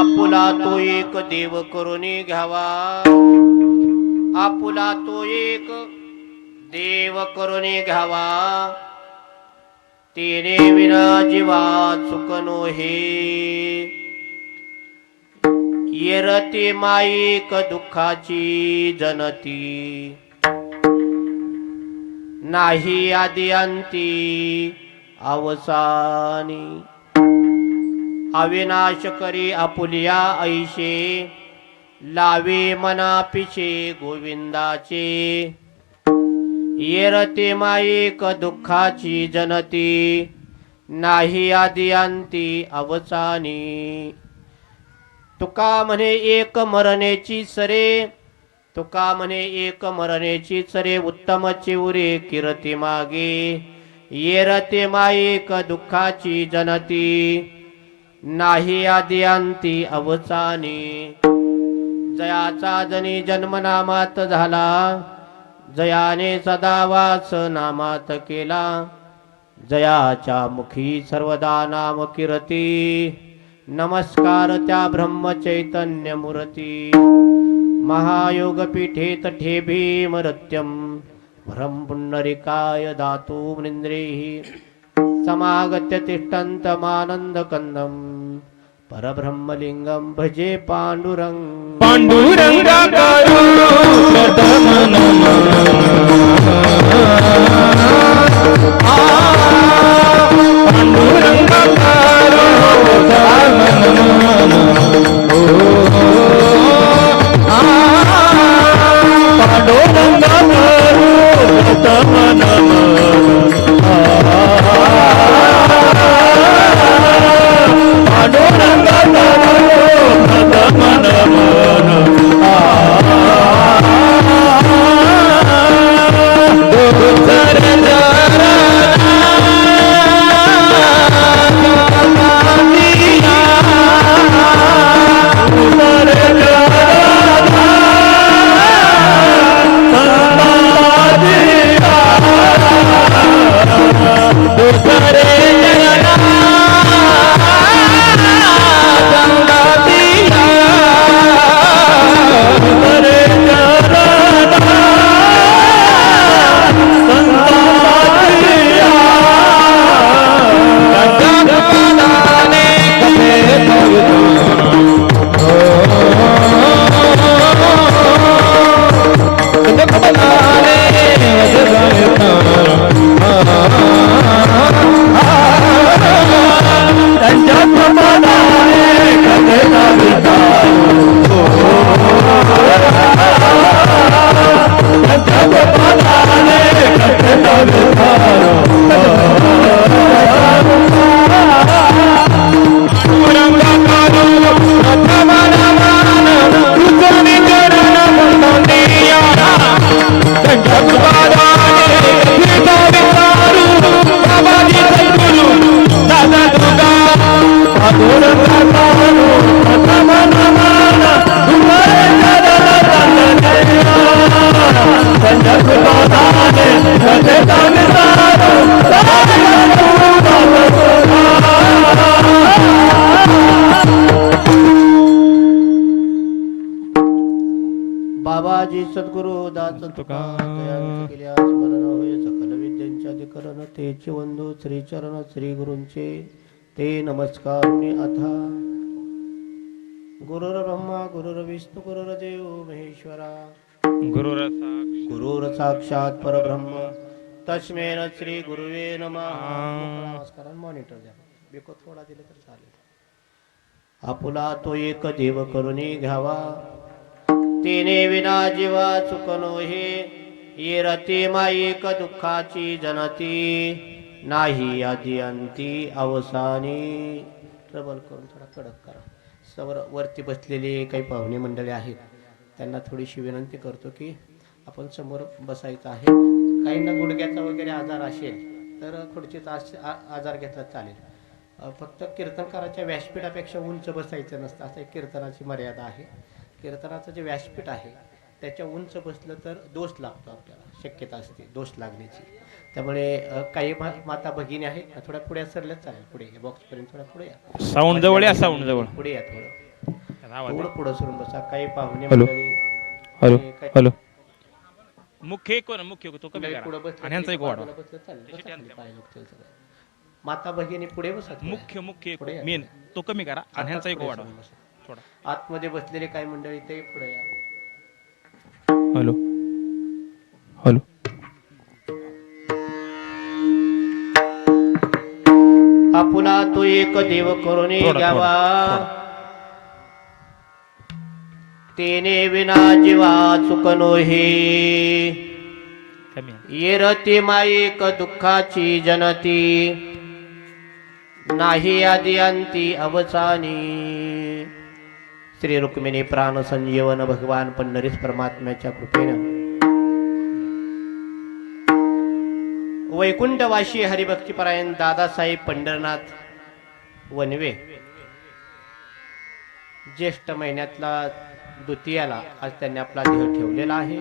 आपुला तो एक देव करुणी घ्यावा, आपुला तो एक देव करुणी घ्यावा, तिने विना जीवा चुकनो हे. येरती माईक दुःखाची जनती, नाही आदि अंती अवसानी. अविनाश करी आपुलिया ऐशे, लावे मना पिछे गोविंदाचे. येरते माईक दुःखाची जनती, नाही आदि अंती अवसानी. तुका म्हणे एक मरणेची सरे, तुका म्हणे एक मरणेची सरे. उत्तम चिवरे किरती मागे, येरते माईक दुःखाची जनती, नाही आदि अंती अवसानी. जयाचा जनी जन्म नामात झाला, जयाने सदा वास नामात केला. जयाच्या मुखी सर्वदा नाम किरती, नमस्कार त्या ब्रह्म चैतन्य मूर्ती. महायोगपीठे तठे भीमरत्यम, भ्रम पुंडरीकाय धातुम्निन्द्रेहि. समागत्य तिष्ठन्तमानन्दकन्दं, परब्रह्मलिंगं भजे पांडुरंग. पांडुरंगाकारो प्रथम नमः. पांडुरंगाकारो प्रथम नमः. पांडुरंगाकारो प्रथम नमः. बाबाजी सद्गुरु दास तुकाराम केल्या स्मरण होय सकल विद्यांचे अधिकरण. तेचे वंदू श्रीचरण श्री गुरूंचे ते नमस्कारुणी. अथा गुरुर्ब्रह्मा गुरुर्विष्णू गुरुर्देव महेश्वरा, गुरुर साक्षात परब्रह्म तस्मै श्री गुरुवे नमः. नमस्कार. मॉनिटर द्या, बेको थोडा दिले तर चालेल. आपुला तो एक देव करुणी घ्यावा, तिने विना जीवा चुकनो हे. येरते माईक दुःखाची जनती, नाही आदि अंती अवसानी. ट्रबल करून थोडा कडक करा. समोर वरती बसलेले काही पाहुणे मंडळी आहेत, त्यांना थोडीशी विनंती करतो की आपण समोर बसायचं आहे. काहींना गुडघ्याचा वगैरे आजार असेल तर खुर्चीचा आजार घेतला चालेल. फक्त कीर्तनकाराच्या व्यासपीठापेक्षा उंच बसायचं नसतं, असं एक कीर्तनाची मर्यादा आहे. कीर्तनाचं जे व्यासपीठ आहे त्याच्या उंच बसलं तर दोष लागतो, आपल्याला शक्यता असते दोष लागण्याची. त्यामुळे काही माता भगिनी आहेत थोड्या पुढे सरल्याच चालेल. पुढे बॉक्सपर्यंत थोड्या पुढे या. साऊंड जवळ या, साऊंड जवळ पुढे या थोडं. आवाज थोडं पुढं सरून बसा. काही पाहुणे हॅलो. मंडळी हॅलो काही- हॅलो मुख्य कोण मुख्य तो कमी पुढे करा बसले आणि ह्यांचा एक वाढवा. बाजूला बसलं चालेल. बसा खाली, पाय दुखतील सगळे. माता भगिनी पुढे बसा थोड्या. मुख्य मुख्य पुढे या. मेन तो कमी करा आणि ह्यांचा एक पुढे वाढवा सरून बसा. थोडा. आतमध्ये बसलेले काही मंडळी ते पुढे या. हॅलो हॅलो आपुला तो एक देव करून थोडा, घ्यावा, तेने विना जीवा चुक नोही. कमी आहे. येरती माईक दुःखाची जनती, नाही आदी अंती अवसानी. श्री रुक्मिणी प्राण संजीवन भगवान पंढरीस परमात्म्याच्या कृपेनं वैकुंठवासी हरिभक्तीपरायण दादासाहेब पंढरनाथ वनवे ज्येष्ठ महिन्यातला द्वितीयाला आज त्यांनी आपला देह ठेवलेला आहे.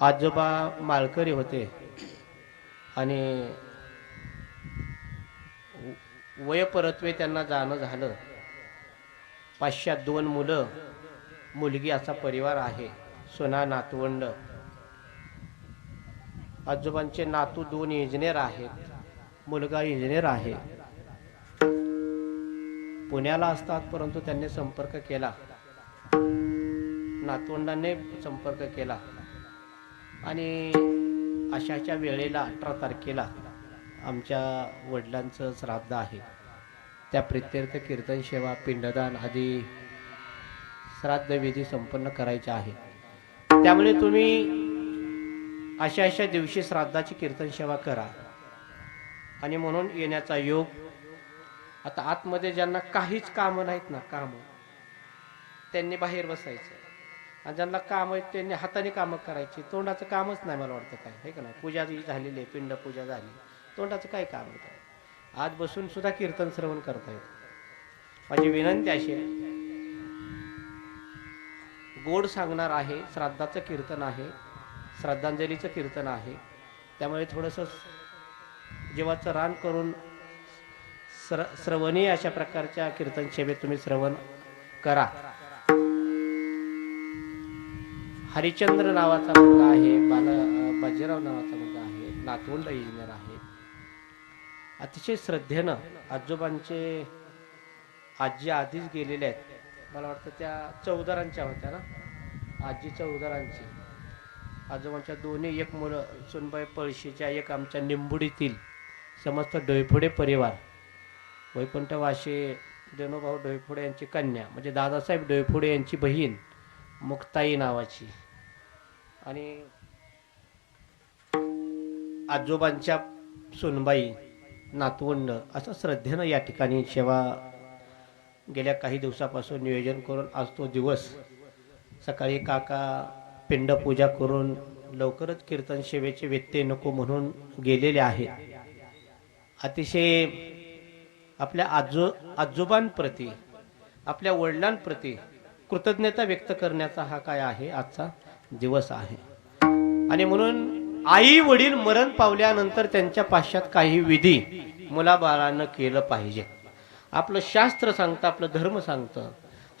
आजोबा माळकरी होते आणि वयपरत्वे त्यांना जाणं झालं. 502 मुलं मुलगी असा परिवार आहे. सोना नातवंड. आजोबांचे नातू 2 इंजिनियर आहेत. मुलगा इंजिनियर आहे. पुण्याला असतात परंतु त्यांनी संपर्क केला, नातवंडांनी संपर्क केला आणि अशाच्या वेळेला 18 तारखेला आमच्या वडिलांचं श्राद्ध आहे. त्या प्रित्यर्थ कीर्तन सेवा पिंडदान आदी श्राद्ध विधी संपन्न करायचे आहे. त्यामुळे तुम्ही अशा दिवशी श्राद्धाची कीर्तन सेवा करा. आणि म्हणून येण्याचा योग. आता आतमध्ये ज्यांना काहीच कामं नाहीत ना, कामं, त्यांनी बाहेर बसायचं. आणि ज्यांना काम आहेत त्यांनी हाताने कामं करायची. तोंडाचं कामच नाही मला वाटतं काय, हे का नाही. पूजा झालेली आहे, पिंड पूजा झाली, तोंडाचं काय काम आहे. आज बसून सुद्धा कीर्तन श्रवण करता येत. माझी विनंती अशी आहे, गोड सांगणार आहे. श्राद्धाचं कीर्तन आहे, श्रद्धांजलीचं कीर्तन आहे. त्यामुळे थोडंसं जीवाचं रान करून श्रवणीय अशा प्रकारच्या कीर्तन सेवेत तुम्ही श्रवण करा. हरिचंद्र नावाचा मुलगा आहे, बाजीराव नावाचा मुलगा आहे, नातवंड इंजिनियर आहे. अतिशय श्रद्धेनं आजोबांचे आजी आधीच गेलेले आहेत. मला वाटतं त्या चौदारांच्या होत्या ना, आजी चौदारांची. आजोबांच्या दोन्ही एक मुलं सुनबाई पळशीच्या, एक आमच्या निंबुडीतील समस्त डोयफोडे परिवार. वैकुंठवासी देनोभाऊ डोयफोडे यांची कन्या म्हणजे दादासाहेब डोयफोडे यांची बहीण मुक्ताई नावाची. आणि आजोबांच्या सुनबाई नातवंड. असं श्रद्धेनं या ठिकाणी सेवा गेल्या काही दिवसापासून नियोजन करून आज तो दिवस सकाळी काका पिंड पूजा करून लवकरच कीर्तन सेवेचे व्यत्यय नको म्हणून गेलेले आहेत. अतिशय आपल्या आजोबांप्रती, आपल्या वडिलांप्रती कृतज्ञता व्यक्त करण्याचा हा काय आहे, आजचा दिवस आहे. आणि म्हणून आई वडील मरण पावल्यानंतर त्यांच्या पाश्चात काही विधी मुलाबाळांना केलं पाहिजे. आपलं शास्त्र सांगतं, आपलं धर्म सांगतं,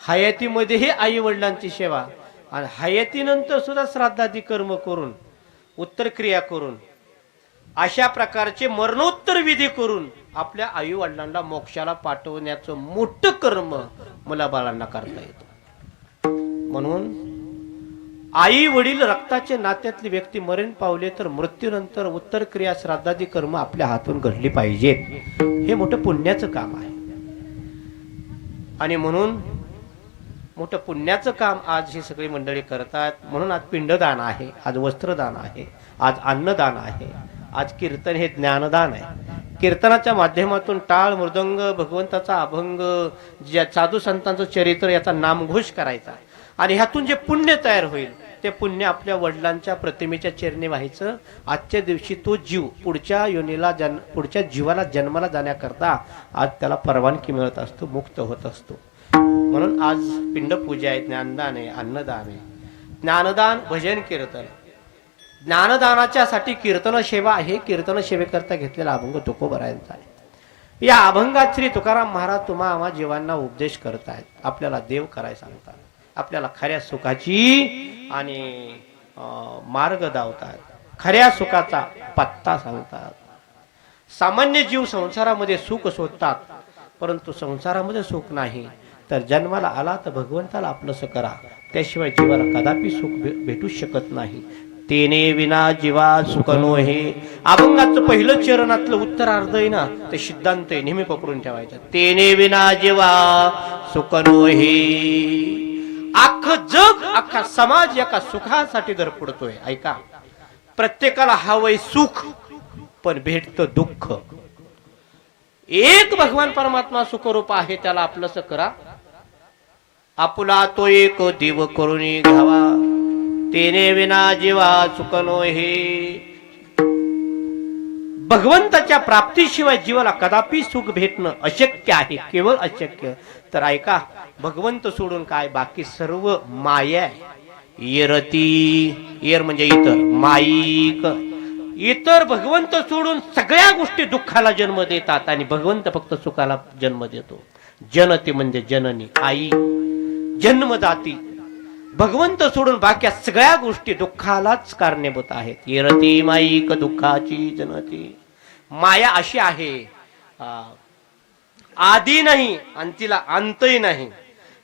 हयातीमध्येही आई वडिलांची सेवा आणि हयातीनंतर सुद्धा श्राद्धादी कर्म करून, उत्तर क्रिया करून, अशा प्रकारचे मरणोत्तर विधी करून आपल्या आई वडिलांना मोक्षाला पाठवण्याचं मोठं कर्म मुलाबाळांना करता येतं. म्हणून आई वडील रक्ताचे नात्यातली व्यक्ती मरण पावले तर मृत्यूनंतर उत्तर क्रिया श्राद्धादी कर्म आपल्या हातून घडली पाहिजेत. हे मोठं पुण्याचं काम आहे. आणि म्हणून मोठं पुण्याचं काम आज ही सगळी मंडळी करतात. म्हणून आज पिंडदान आहे, आज वस्त्रदान आहे, आज अन्नदान आहे, आज कीर्तन हे ज्ञानदान आहे. कीर्तनाच्या माध्यमातून टाळ मृदंग, भगवंताचा अभंग, ज्या साधू संतांचं चरित्र याचा नामघोष करायचा. आणि ह्यातून जे पुण्य तयार होईल ते पुण्य आपल्या वडिलांच्या प्रतिमेच्या चरणी व्हायचं. आजच्या दिवशी तो जीव पुढच्या योनीला पुढच्या जीवाला जन्माला जाण्याकरता आज त्याला परवानगी मिळत असतो, मुक्त होत असतो. म्हणून आज पिंडपूजा आहे, ज्ञानदान आहे, अन्नदान आहे. ज्ञानदान, भजन, कीर्तन. ज्ञानदानाच्या साठी कीर्तन सेवा आहे. कीर्तन सेवेकरता घेतलेला अभंग तुकोबरायांचा आहे. या अभंगात श्री तुकाराम महाराज तुम्हा आम्हा जीवांना उपदेश करतायत, आपल्याला देव करायला सांगतात, आपल्याला खऱ्या सुखाची आणि मार्ग दावतात, खऱ्या सुखाचा पत्ता सांगतात. सामान्य जीव संसारामध्ये सुख शोधतात, परंतु संसारामध्ये सुख नाही. तर जन्माला आला तर भगवंताला आपलंसं करा, त्याशिवाय जीवाला कदापि सुख भेटू शकत नाही. तेने विना जीवा सुख नो हे अभंगाचं पहिलं चरणातलं उत्तरार्ध आहे ना, ते सिद्धांत आहे, नेहमी पकडून ठेवायचं. तेने विना जीवा सुख नो हे. अख्खं जग अख्खा समाज एका सुखासाठी धडपडतोय. ऐका, प्रत्येकाला हवंय सुख, पण भेटतं दुःख. एक भगवान परमात्मा सुखरूप आहे, त्याला आपलंसं करा. आपुला तो एक देव करून घ्यावा, तेने विना जीवा सुख नो हे. भगवंताच्या प्राप्तीशिवाय जीवाला कदापि सुख भेटणं अशक्य आहे, केवळ अशक्य. तर ऐका, भगवंत सोडून काय बाकी सर्व माया आहे. येरती, येर म्हणजे इतर, माईक, इतर भगवंत सोडून सगळ्या गोष्टी दुःखाला जन्म देतात आणि भगवंत फक्त सुखाला जन्म देतो. जनती म्हणजे जननी, आई, जन्मदाती. भगवंत सोडून बाकी सगळ्या गोष्टी दुःखालाच कारणीभूत आहेत. येरती माईक दुःखाची जनती. माया अशी आहे, आदी नाही आणि तिला अंतही नाही.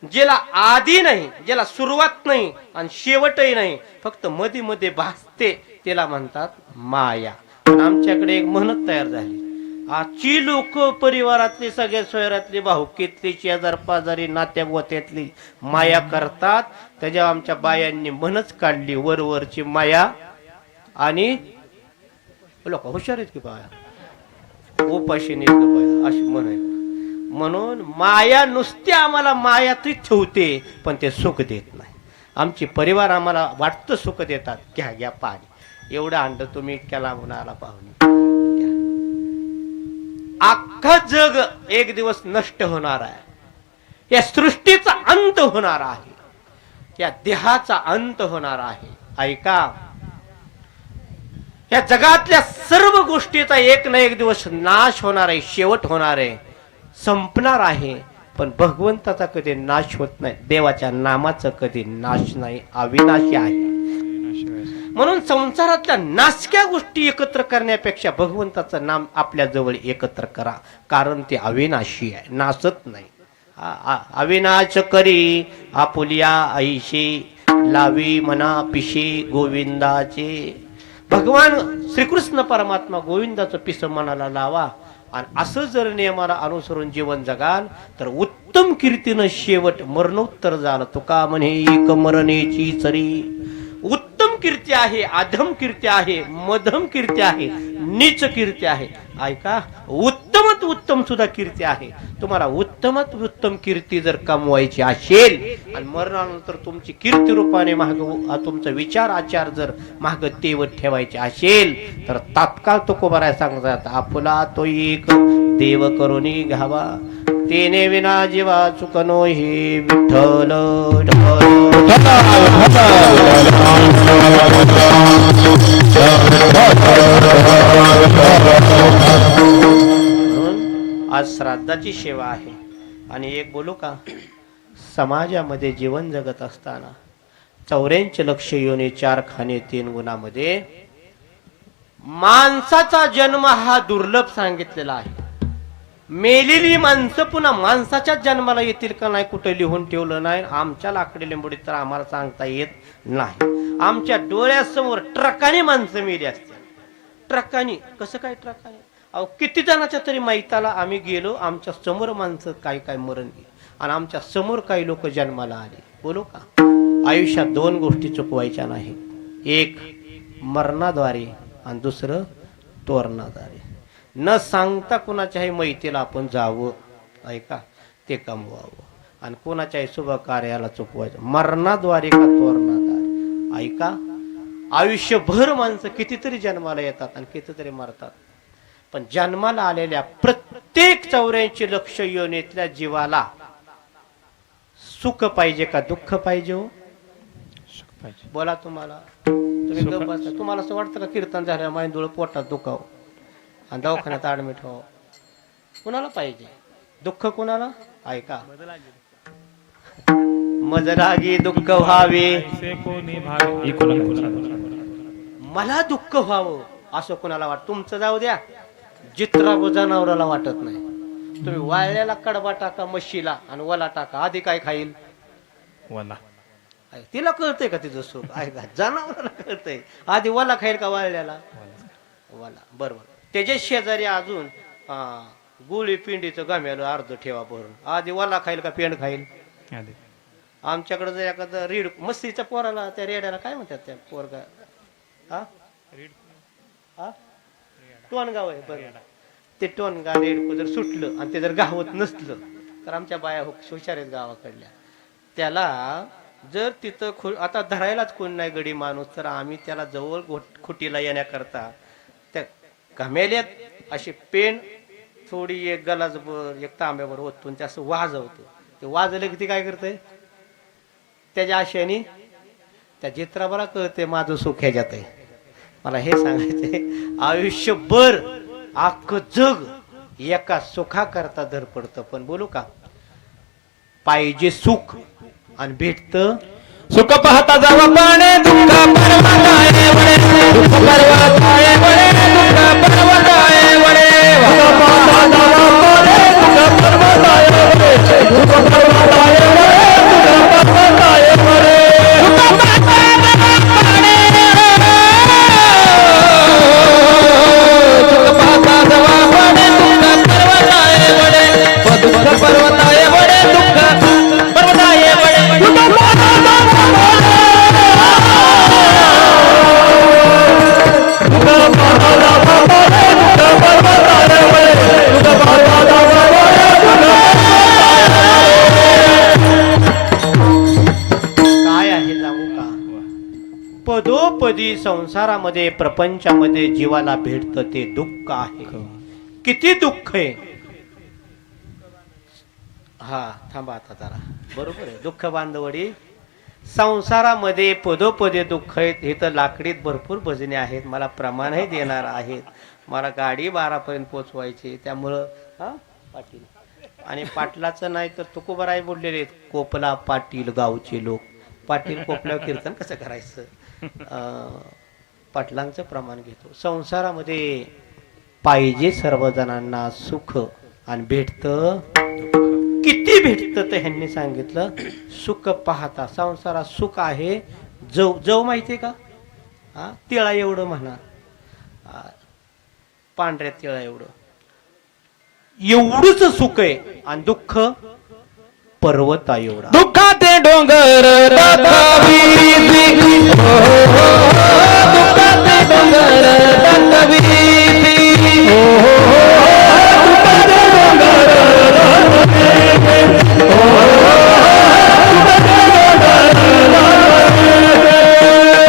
ज्याला आदी नाही, ज्याला सुरुवात नाही आणि शेवटही नाही, फक्त मध्ये मध्ये भासते, त्याला म्हणतात माया. पण आमच्याकडे एक म्हणत तयार झाली. आजची लोक परिवारातली, सगळ्या शहरातली, भाऊकीतली, शेजार पाजारी, नात्या गोत्यातली माया करतात. त्याच्या आमच्या बायांनी म्हणच काढली, वरवरची माया आणि लोक हुशार आहेत की बाया, उपाशी नाही बाया, अशी म्हणाय. म्हणून माया नुसती आम्हाला मायातच ठेवते, पण ते सुख देत नाही. आमची परिवार आम्हाला वाटतं सुख देतात, घ्या घ्या पाणी, एवढं अंड तुम्ही इतक्या लांबून आला पाहुणे. अख्खं जग एक दिवस नष्ट होणार आहे. या सृष्टीचा अंत होणार आहे, या देहाचा अंत होणार आहे. ऐका, या जगातल्या सर्व गोष्टीचा एक ना एक दिवस नाश होणार आहे, शेवट होणार आहे, संपणार आहे. पण भगवंताचा कधी नाश होत नाही, देवाच्या नामाचा कधी नाश नाही, अविनाशी आहे. म्हणून संसारातल्या नाशक्या गोष्टी एकत्र करण्यापेक्षा भगवंताचं नाम आपल्या जवळ एकत्र करा, कारण ते अविनाशी आहे, नाशत नाही. अविनाश करी आपुलिया ऐशी, लावी मना पिशी गोविंदाचे. भगवान श्रीकृष्ण परमात्मा गोविंदाचं पिस मनाला लावा आणि असं जर नियमाला अनुसरून जीवन जगाल तर उत्तम कीर्तीनं शेवट मरणोत्तर झालं. तुका म्हणे एक मरणेची चरी. उत्तम कीर्ती आहे, अधम कीर्ती आहे, मध्यम कीर्ती आहे, नीच कीर्ती आहे. ऐका, उत्तमात उत्तम सुद्धा कीर्ती आहे. तुम्हाला उत्तमात उत्तम कीर्ती जर कमवायची असेल आणि मरणानंतर तुमची कीर्ती रूपाने माग तुमचा विचार आचार जर माग तेवत ठेवायचे असेल तर तात्काळ तो कोबराय सांगतात, आपुला तो एक देव करुणी घ्यावा, तेने विना जीवा चुकनो हे विठ्ठल. आज श्राद्धाची सेवा आहे. आणि एक बोलू का, समाजामध्ये जीवन जगत असताना 84 लक्ष योनी 4 खाणे 3 गुणामध्ये माणसाचा जन्म हा दुर्लभ सांगितलेला आहे. मेलेली माणसं पुन्हा माणसाच्या जन्माला येतील का नाही कुठे लिहून ठेवलं नाही. आमच्या लाकडी लिंबोडीत तर आम्हाला सांगता येत नाही. आमच्या डोळ्यासमोर ट्रकाने माणसं मेली असतील. ट्रकाने कसं काय ट्रकाने? अहो, किती जणाच्या तरी मैताला आम्ही गेलो, आमच्या समोर माणसं काय काय मरण गेली आणि आमच्या समोर काही लोक जन्माला आले. बोलू का, आयुष्यात 2 गोष्टी चुकवायच्या नाही. एक मरणाद्वारे आणि दुसरं तोरणाद्वारे. न सांगता कुणाच्याही मैतीला आपण जावं, ऐका, ते कमवावं आणि कुणाच्याही शुभ कार्याला चुकवायचं. मरणाद्वारे का तोरणाद्वारे? ऐका, आयुष्यभर माणसं कितीतरी जन्माला येतात आणि कितीतरी मरतात, पण जन्माला आलेल्या प्रत्येक 84 लक्ष योनीतल्या जीवाला सुख पाहिजे का दुःख पाहिजे? हो, सुख पाहिजे. बोला. तुम्ही गप्प बसा. तुम्हाला असं वाटतं का कीर्तन झालं माहिती पोटात दुखाव आणि दवाखान्यात ऍडमिट व्हावं? कुणाला पाहिजे दुःख? कुणाला? ऐका, मजलागी दुःख व्हावे, मला दुःख व्हावं असं कुणाला वाटत? तुमचं जाऊ द्या, जित्रा जनावराला वाटत नाही. तुम्ही वाळल्याला कडबा टाका म्हशीला आणि वला टाका, आधी काय खाईल? वला. तिला कळतंय का तिचं सुख? ऐका, जनावराला कळतंय. आधी वला खाईल का वाळल्याला? वला. बरोबर. त्याच्या शेजारी अजून गुळी पिंडीचं गम्याला अर्ध ठेवा भरून. आधी वला खाईल का पेंड खाईल? आमच्याकडे जर एखादं रीड मस्तीच्या पोराला, त्या रेड्याला काय म्हणतात त्या पोरगा? टोनगाव आहे. बरं, ते टोनगा रेडको जर सुटलं आणि ते जर गावत नसलं तर आमच्या बाया हुशार आहेत गावाकडल्या, त्याला जर तिथं आता धरायलाच कोण नाही गडी माणूस, तर आम्ही त्याला जवळ खुटीला येण्याकरता त्या घमेल्यात अशी पेन थोडी एक गलाजभर एक तांब्यावर ओतून ते असं वाजवतो. ते वाजवलं की ती काय करते? त्याच्या आशेने त्या जित्राबाला कळते माझं सुख ह्याच्यात आहे. मला हे सांगायचंय, आयुष्यभर अख्खं जग एका सुखाकरता धडपडतं, पण बोलू का, पाहिजे सुख आणि भेटत सुख पाहता जावा पाणे, दुःख पर्वताये वळे, दुःख पर्वताये वळे, दुःख पर्वताये वळे, सुख पाहता जावा पाणे, दुःख पर्वताये वळे, दुःख पर्वताये वळे, दुःख पर्वताये वळे, सुख पाहता जावा पाणे, सुख पाहता जावा पाणे, दुःख पर्वताये वळे, दुःख पर्वताये वळे, दुःख पर्वताये वळे, सुख काय आहे सांगू का? पदोपदी संसारामध्ये प्रपंचामध्ये जीवाला भेटतं ते दुःख आहे. किती दुःख आहे. हा थांबा आता जरा, बरोबर आहे. दुःख बांधवडी संसारामध्ये पदोपदी दुःख आहेत. हे तर लाकडीत भरपूर भजने आहेत, मला प्रमाणही देणार आहेत. मला गाडी 12 पर्यंत पोचवायची, त्यामुळं हा पाटील आणि पाटलाचं नाही तर तुकोबराय बोललेले आहेत, कोपला पाटील गावचे लोक. पाटील कोपल्यावर कीर्तन कसं करायचं? पाटलांचं प्रमाण घेतो. संसारामध्ये पाहिजे सर्वजणांना सुख आणि भेटतं. किती भेटतं ते ह्यांनी सांगितलं. सुख पाहता संसारात सुख आहे. जव माहितीये का? तिळा एवढं म्हणा, पांढऱ्या तिळा एवढं, एवढंच सुख आहे. आणि दुःख पर्वता एवढा. दुःखाचे डोंगर दाखवीती, दुःखाचे डोंगर दाखवीती, दुःखाचे डोंगर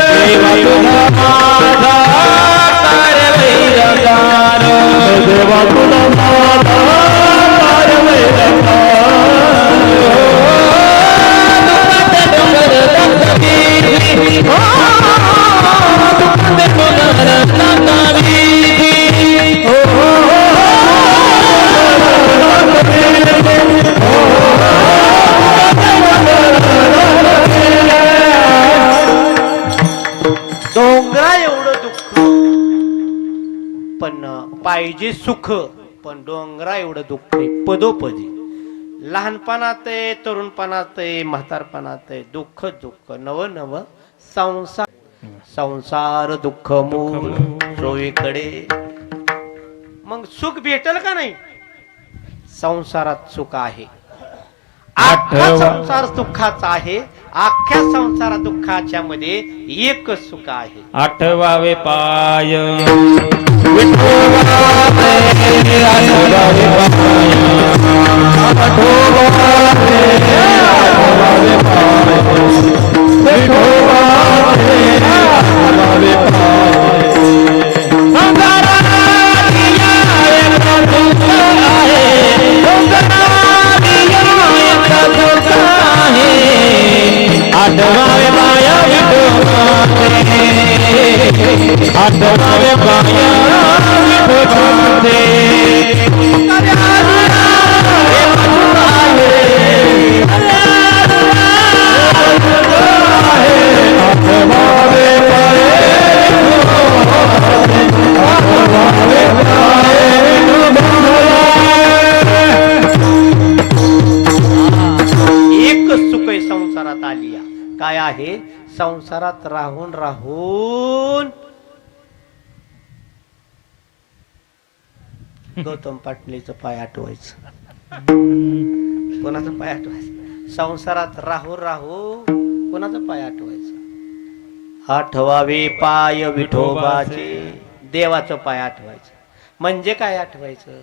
देवा तुझा माझा कारवैरगार, देवा तुझा माझा कारवैरगार, डोंगरा एवढं दुःख, पण पाहिजे सुख, पण डोंगरा एवढं दुःख आहे पदोपदी. लहानपणात आहे, तरुणपणात आहे, म्हातारपणात आहे, दुःख दुःख नव नव संसार. संसार दुःख मूळ चोवीकडे. मग सुख भेटल का नाही? संसारात सुख आहे. अख्खा संसार दुःखाचा आहे. अख्ख्या संसार दुःखाच्या मध्ये एकच सुख आहे. आठवावे पाय आठवावे पाया आठवावे पाया संसारात आली या. काय आहे? संसारात राहून राहून गौतम पाटणीचं पाय आठवायचं. कोणाचं पाय आठवायचं? संसारात राहू राहू कोणाचं पाय आठवायचं? आठवावे पाय विठोबाचे. देवाचं पाय आठवायचं. म्हणजे काय आठवायचं?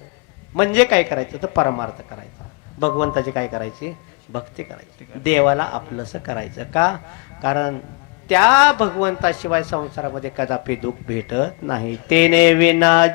म्हणजे काय करायचं? तर परमार्थ करायचा. भगवंताची काय करायची? भक्ती करायची. देवाला आपलंसं करायचं. का? कारण त्या भगवंताशिवाय संसारामध्ये कदापि दुःख भेटत नाही. तेने विना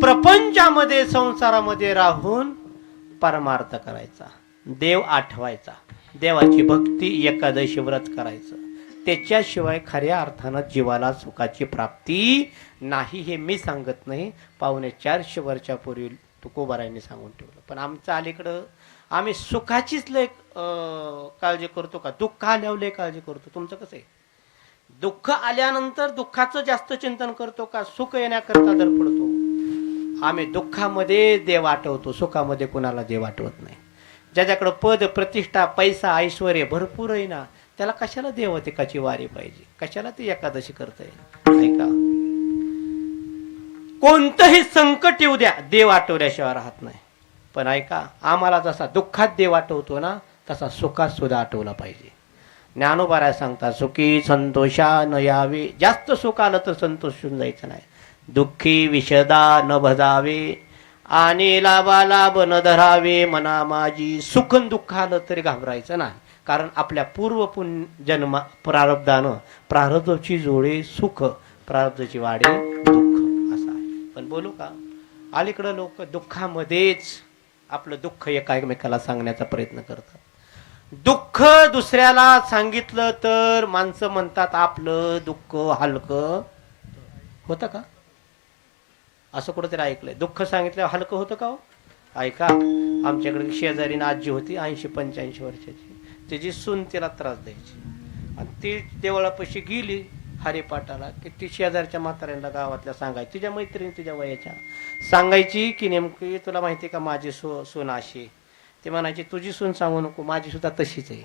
प्रपंचामध्ये संसारामध्ये राहून परमार्थ करायचा. देव आठवायचा. देवाची भक्ती एकादशी व्रत करायचं. त्याच्याशिवाय खऱ्या अर्थानं जीवाला सुखाची प्राप्ती नाही. हे मी सांगत नाही. 450 वर्षापूर्वी तुकोबारायांनी सांगून ठेवलं. पण आमचं अलीकडं आम्ही सुखाचीच लय काळजी करतो का दुःख आल्यावर लय काळजी करतो? तुमचं कसं आहे? दुःख आल्यानंतर दुःखाचं जास्त चिंतन करतो का सुख येण्याकरता धडपडतो? आम्ही दुःखामध्ये देव आठवतो, सुखामध्ये कुणाला देव आठवत नाही. ज्याच्याकडे पद प्रतिष्ठा पैसा ऐश्वर भरपूर आहे ना, त्याला कशाला देवतेकाची वारी पाहिजे? कशाला ती एकादशी करता येईल? ऐका, कोणतंही संकट येऊ द्या, देव आठवल्याशिवाय राहत नाही. पण ऐका, आम्हाला जसा दुःखात देव आठवतो ना, तसा सुखात सुद्धा आठवला पाहिजे. ज्ञानोबाराय सांगतात, सुखी संतोषा न यावे. जास्त सुख आलं तर संतोषून जायचं नाही. दुःखी विषदा न भजावे आणि लाभा लाभ न धरावे मना माझी. सुख दुःख आलं तरी घाबरायचं नाही. कारण आपल्या पूर्व जन्म प्रारब्धानं प्रारब्धाची जोडे सुख, प्रारब्धाची वाडे दुःख असं आहे. पण बोलू का, अलीकडं लोक दुःखामध्येच आपलं दुःख एकामेकाला सांगण्याचा प्रयत्न करतात. दुःख दुसऱ्याला सांगितलं तर माणसं म्हणतात आपलं दुःख हलकं होतं का? असं कुठंतरी ऐकलंय. दुःख सांगितलं हलकं होतं का हो? ऐका, आमच्याकडे शेजारीनं आजी होती 80-85 वर्षाची. त्याची सून तिला त्रास द्यायची आणि ती देवळापाशी गेली हरिपाठाला की ती शेजारच्या म्हाताऱ्यांना गावातल्या सांगायची, तिच्या मैत्रिणी तिच्या वयाच्या सांगायची की नेमकी तुला माहिती का माझी सून अशी. ते म्हणायची तुझी सून सांगू नको, माझी सुद्धा तशीच आहे.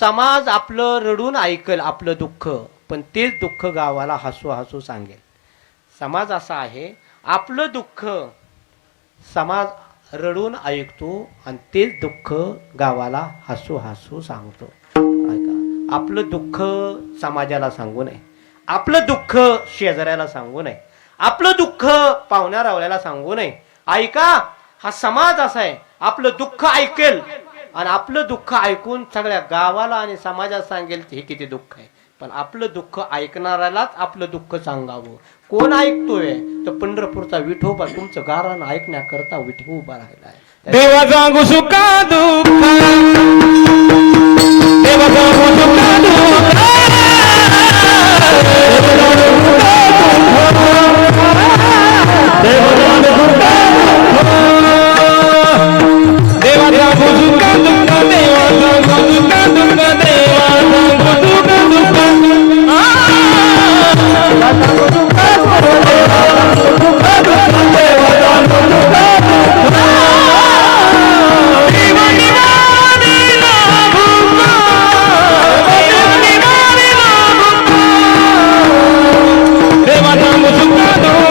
समाज आपलं रडून ऐकल आपलं दुःख, पण तेच दुःख गावाला हसू हसू सांगेल. समाज असा आहे, आपलं दुःख समाज रडून ऐकतो आणि तेच दुःख गावाला हसू हसू सांगतो. ऐका, आपलं दुःख समाजाला सांगू नये, आपलं दुःख शेजाऱ्याला सांगू नये, आपलं दुःख पाहुण्या रावल्याला सांगू नये. ऐका, हा समाज असा आहे, आपलं दुःख ऐकेल आणि आपलं दुःख ऐकून सगळ्या गावाला आणि समाजात सांगेल हे किती दुःख आहे. पण आपलं दुःख ऐकणाऱ्यालाच आपलं दुःख सांगावं. कोण ऐकतोय? तर पंढरपूरचा विठोबा तुमचं गारान ऐकण्याकरता विठो उभा राहिलाय. देवा सांगू सुखा दुःख, देवा सांगू सुखा दुःख, देवा सांगू सुखा दुःख, देवा सांगू सुखा दुःख, देवा सांगू सुखा दुःख, देवा सांगू सुखा दुःख, देवा सांगू सुखा दुःख, देवा सांगू सुखा दुःख, देवा सांगू सुखा दुःख.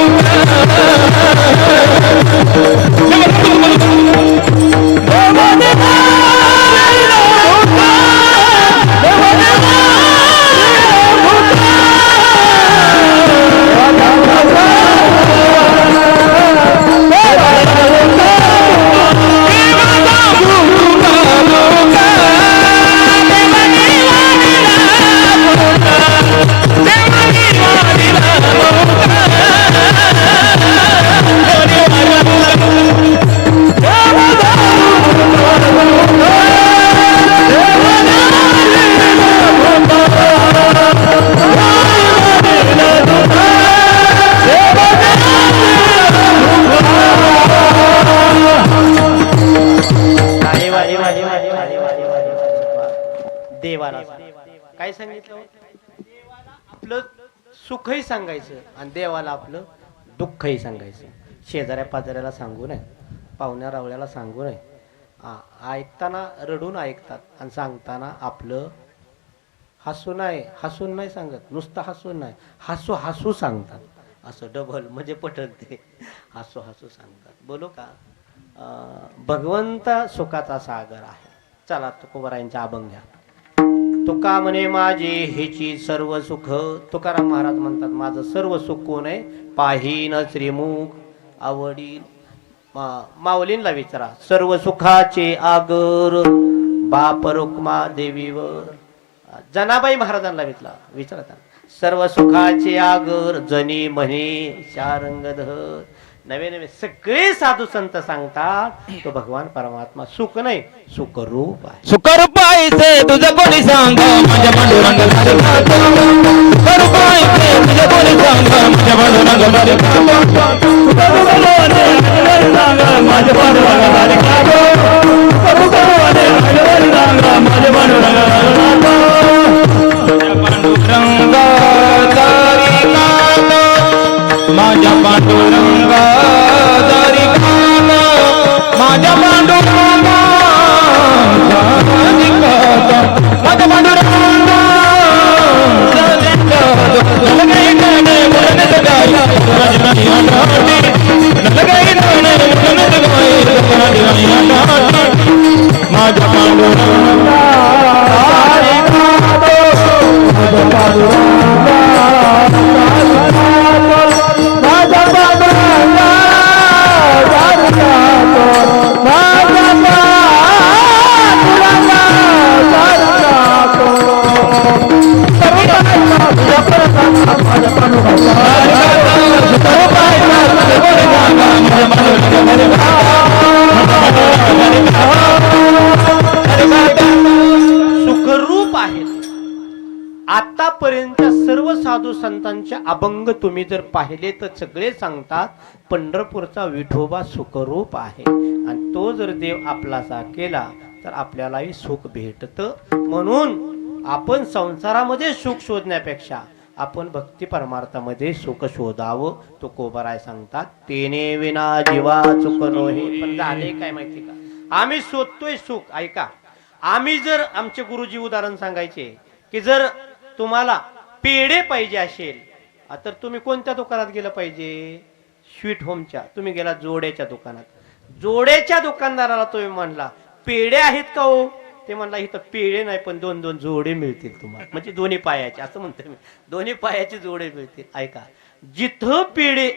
देवाला काय सांगितलं? आपलं सुखही सांगायचं आणि देवाला आपलं दुःखही सांगायचं. शेजाऱ्या पाजाऱ्याला सांगू नये, पाहुण्या रावळ्याला सांगू नये. ऐकताना रडून ऐकतात आणि सांगताना आपलं हसून नाही सांगत, नुसतं हसून नाही, हसू हसू सांगतात. असं डबल म्हणजे पटल ते, हसू हसू सांगतात. बोलू का? भगवंत सुखाचा सागर आहे. चला तुकोबारायांच्या अभंग घ्या. तुका म्हणे माझे हेची सर्व सुख. तुकाराम महाराज म्हणतात माझं सर्व सुख कोण आहे? पाहीन श्रीमुख आवडील. माऊलींना विचारा, सर्व सुखाचे आगर बाप रुक्मा देवीवर. जनाबाई महाराजांना विचारतात, सर्व सुखाचे आगर जनी म्हणे शारंगधर. नवे नवे सगळे साधू संत सांगतात तो भगवान परमात्मा सुख नाही, सुख रूप आहे. सुखरूप आहे तुझं कोणी सांग, माझ्या पांडुरंग झाले खातो. सुखरूप आहे तुझं कोणी सांग, माझ्या पांडुरंग झाले खातो. सुखरूप आहे माझ्या पांडुरंग झाले खातो. सुखरूप आहे माझ्या पांडुरंग झाले खातो. माझ्या पांडुरंग झाले खातो. माझ्या पांडुरंग माझ्या पांडुरंग सुखरूप आहे. आतापर्यंतच्या सर्व साधू संतांचे अभंग तुम्ही जर पाहिले तर सगळे सांगतात पंढरपूरचा विठोबा सुखरूप आहे आणि तो जर देव आपलासा केला तर आपल्यालाही सुख भेटत. म्हणून आपण संसारामध्ये सुख शोधण्यापेक्षा आपण भक्ती परमार्थामध्ये सुख शोधावं. तो कोबराय सांगतात, तेने विना जीवा सुख नोहे. पण झाले काय माहिती का? आम्ही शोधतोय सुख. ऐका, आम्ही जर आमचे गुरुजी उदाहरण सांगायचे की जर तुम्हाला पेढे पाहिजे असेल तर तुम्ही कोणत्या दुकानात गेलं पाहिजे? स्वीट होमच्या. तुम्ही गेला जोड्याच्या दुकानात. जोड्याच्या दुकानदाराला तुम्ही म्हणला पेढे आहेत का हो? ते म्हणला इथं पेढे नाही पण 2-2 जोडे मिळतील तुम्हाला. म्हणजे दोन्ही पायाचे, असं म्हणतो मी, दोन्ही पायाचे जोडे मिळतील. ऐका, जिथं पेढे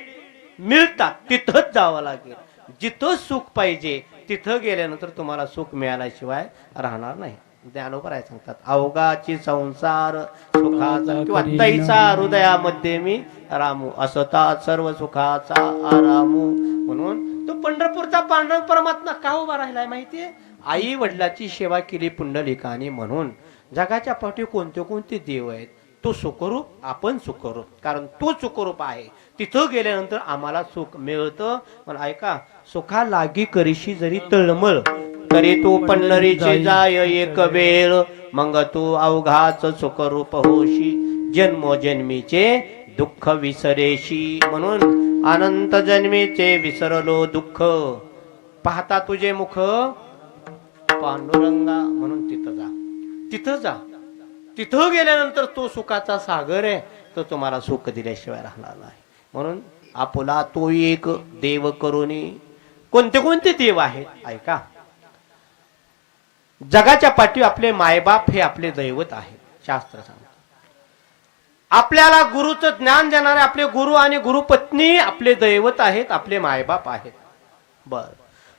मिळतात तिथंच जावं लागेल. जिथं सुख पाहिजे तिथं गेल्यानंतर तुम्हाला सुख मिळाल्याशिवाय राहणार नाही. ज्ञानोबराय सांगतात अवघाची संसार सुखाचा किंवा तैचा हृदयामध्ये मी रामू असता सर्व सुखाचा आरामू. म्हणून तो पंढरपूरचा पांडुरंग परमात्मा का उभा राहिलाय माहितीये? आई वडिलाची सेवा केली पुंडलिकाने म्हणून. जगाच्या पाठी कोणते कोणते देव आहेत, तो सुखरूप आपण सुखरूप, कारण तो सुखरूप आहे. तिथं गेल्यानंतर आम्हाला सुख मिळतं. पण ऐका, सुखा लागी करीशी जरी तळमळ तरी तू पंढरीचे जाय एक वेळ, मग तू अवघाच सुखरूप होशी जन्मोजन्मीचे दुःख विसरेशी. म्हणून अनंत जन्मीचे विसरलो दुःख पाहता तुझे मुख पांडुरंगा. म्हणून तिथं जा, तिथं जा. तिथं गेल्यानंतर तो सुखाचा सागर आहे, तो तुम्हाला सुख दिल्याशिवाय राहणार नाही. म्हणून आपुला तो एक देव करुणी. कोणते कोणते देव आहेत ऐका. जगाच्या पाठी आपले मायबाप हे आपले दैवत आहे. शास्त्र सांगतात आपल्याला गुरुचं ज्ञान देणारे आपले गुरु आणि गुरुपत्नी आपले दैवत आहेत, आपले मायबाप आहेत. बर,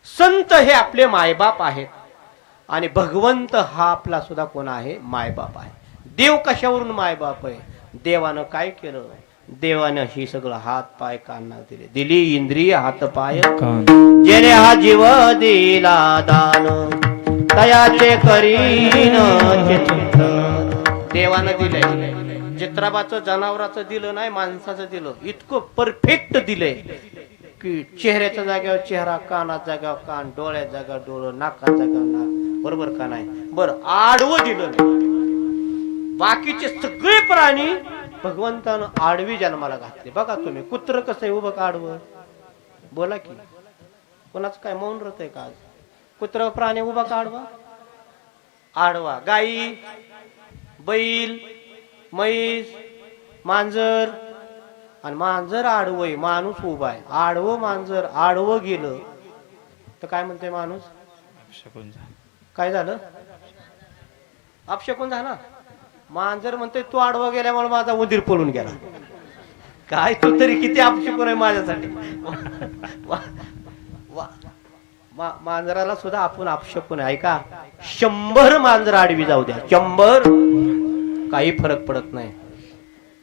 संत हे आपले मायबाप आहेत आणि भगवंत हा आपला सुद्धा कोण आहे? मायबाप आहे. देव कशावरून मायबाप आहे? देवानं काय केलं? देवानं ही सगळं हात पाय कान दिले, दिली इंद्रिय हात पाय, जेणे हा जीव दिला दान तयाचे करीन चिंतन. देवानं दिलंय. चित्राबाचं जनावराचं दिलं नाही, माणसाचं दिलं. इतकं परफेक्ट दिलंय की चेहऱ्याच्या जागेवर चेहरा, कानाच्या जागेवर कान, डोळ्याच्या जागेवर डोळं, नाकाच्या जागेवर नाक. बरोबर का नाही? बरं, आडवं दिलं नाही. बाकीचे सगळे प्राणी भगवंतानं आडवी जन्माला घातले. बघा तुम्ही, कुत्र कसं आहे उभं का आडवं? बोला की, कोणाचं काय मौन रत आहे का आज? कुत्र प्राणी उभा का आडवा? आडवा. गाई, बैल, म्हैस, मांजर. आणि मांजर आडवं, माणूस उभा आहे. आडवं मांजर आडवं गेलं तर काय म्हणतोय माणूस? काय झालं? अपशकुन झाला. मांजर म्हणतोय तू आडवा गेल्यामुळे माझा उंदीर पळून गेला. काय तू तरी किती अपशकुन आहे माझ्यासाठी. मांजराला सुद्धा आपण अपशकुन आहे. ऐका, 100 मांजर आडवी जाऊ द्या, 100 काही फरक पडत नाही.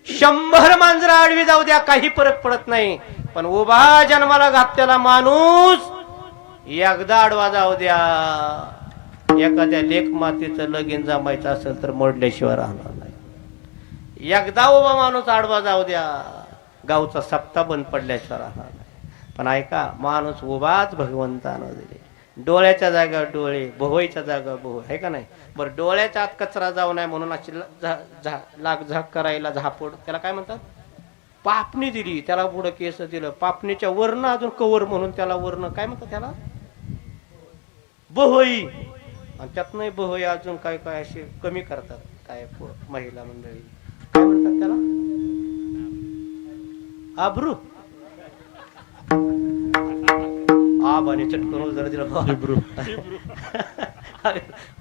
100 मांजर आडवी जाऊ द्या, काही फरक पडत नाही. पण उभा जन्माला घातलेला माणूस एकदा आडवा जाऊ द्या. एखाद्या लेख मातेचं लगीन जमायचं असेल तर मोडल्याशिवाय राहणार नाही. एकदा उभा माणूस आडवा जाऊ द्या, गावचा सप्ताह बंद पडल्याशिवाय राहणार नाही. पण ऐका, माणूस उभाच भगवंतानं दिले. डोळ्याच्या जागा डोळे, भोवईच्या जागा भोवई, आहे का नाही? बरं, डोळ्याच्या आत कचरा जाऊ नये म्हणून अशी लागझाक करायला झापड, त्याला काय म्हणतात? पापणी दिली. त्याला पुढं केस दिलं. पापणीच्या वर्ण अजून कवर म्हणून त्याला वर्ण काय म्हणतात? त्याला भोवई. आणि त्यात नाही भोवई अजून काय काय असे कमी करतात. काय महिला मंडळी काय म्हणतात त्याला? आब्रू. आबाने चटकन जरा दिलं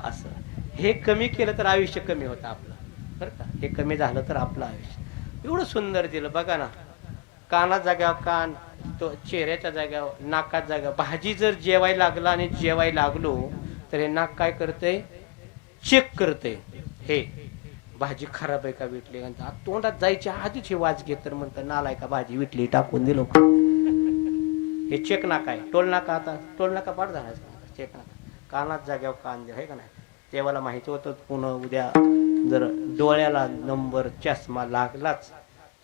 असं. हे कमी केलं तर आयुष्य कमी होतं आपलं, बरं का? हे कमी झालं तर आपलं आयुष्य एवढं सुंदर दिलं. बघा ना, कानात जाग्यावर कान, तो चेहऱ्याच्या जाग्यावर, नाकात जाग्यावर. भाजी जर जेवायला लागला आणि जेवायला लागलो तर हे नाक काय करतंय? चेक करतंय. हे भाजी खराब आहे का, विटली का? तोंडात जायच्या आधीच हे वाज घेत तर म्हणतं नालाय का, भाजी विटली, टाकून दिलो. हे चेक नाका आहे. टोल नाका, आता टोल नाका पाठ झाला. चेक नाका. कानात जाग्यावर कान दिला, आहे का नाही? तेव्हाला माहिती होतं पुन्हा उद्या जर डोळ्याला नंबर चष्मा लागलाच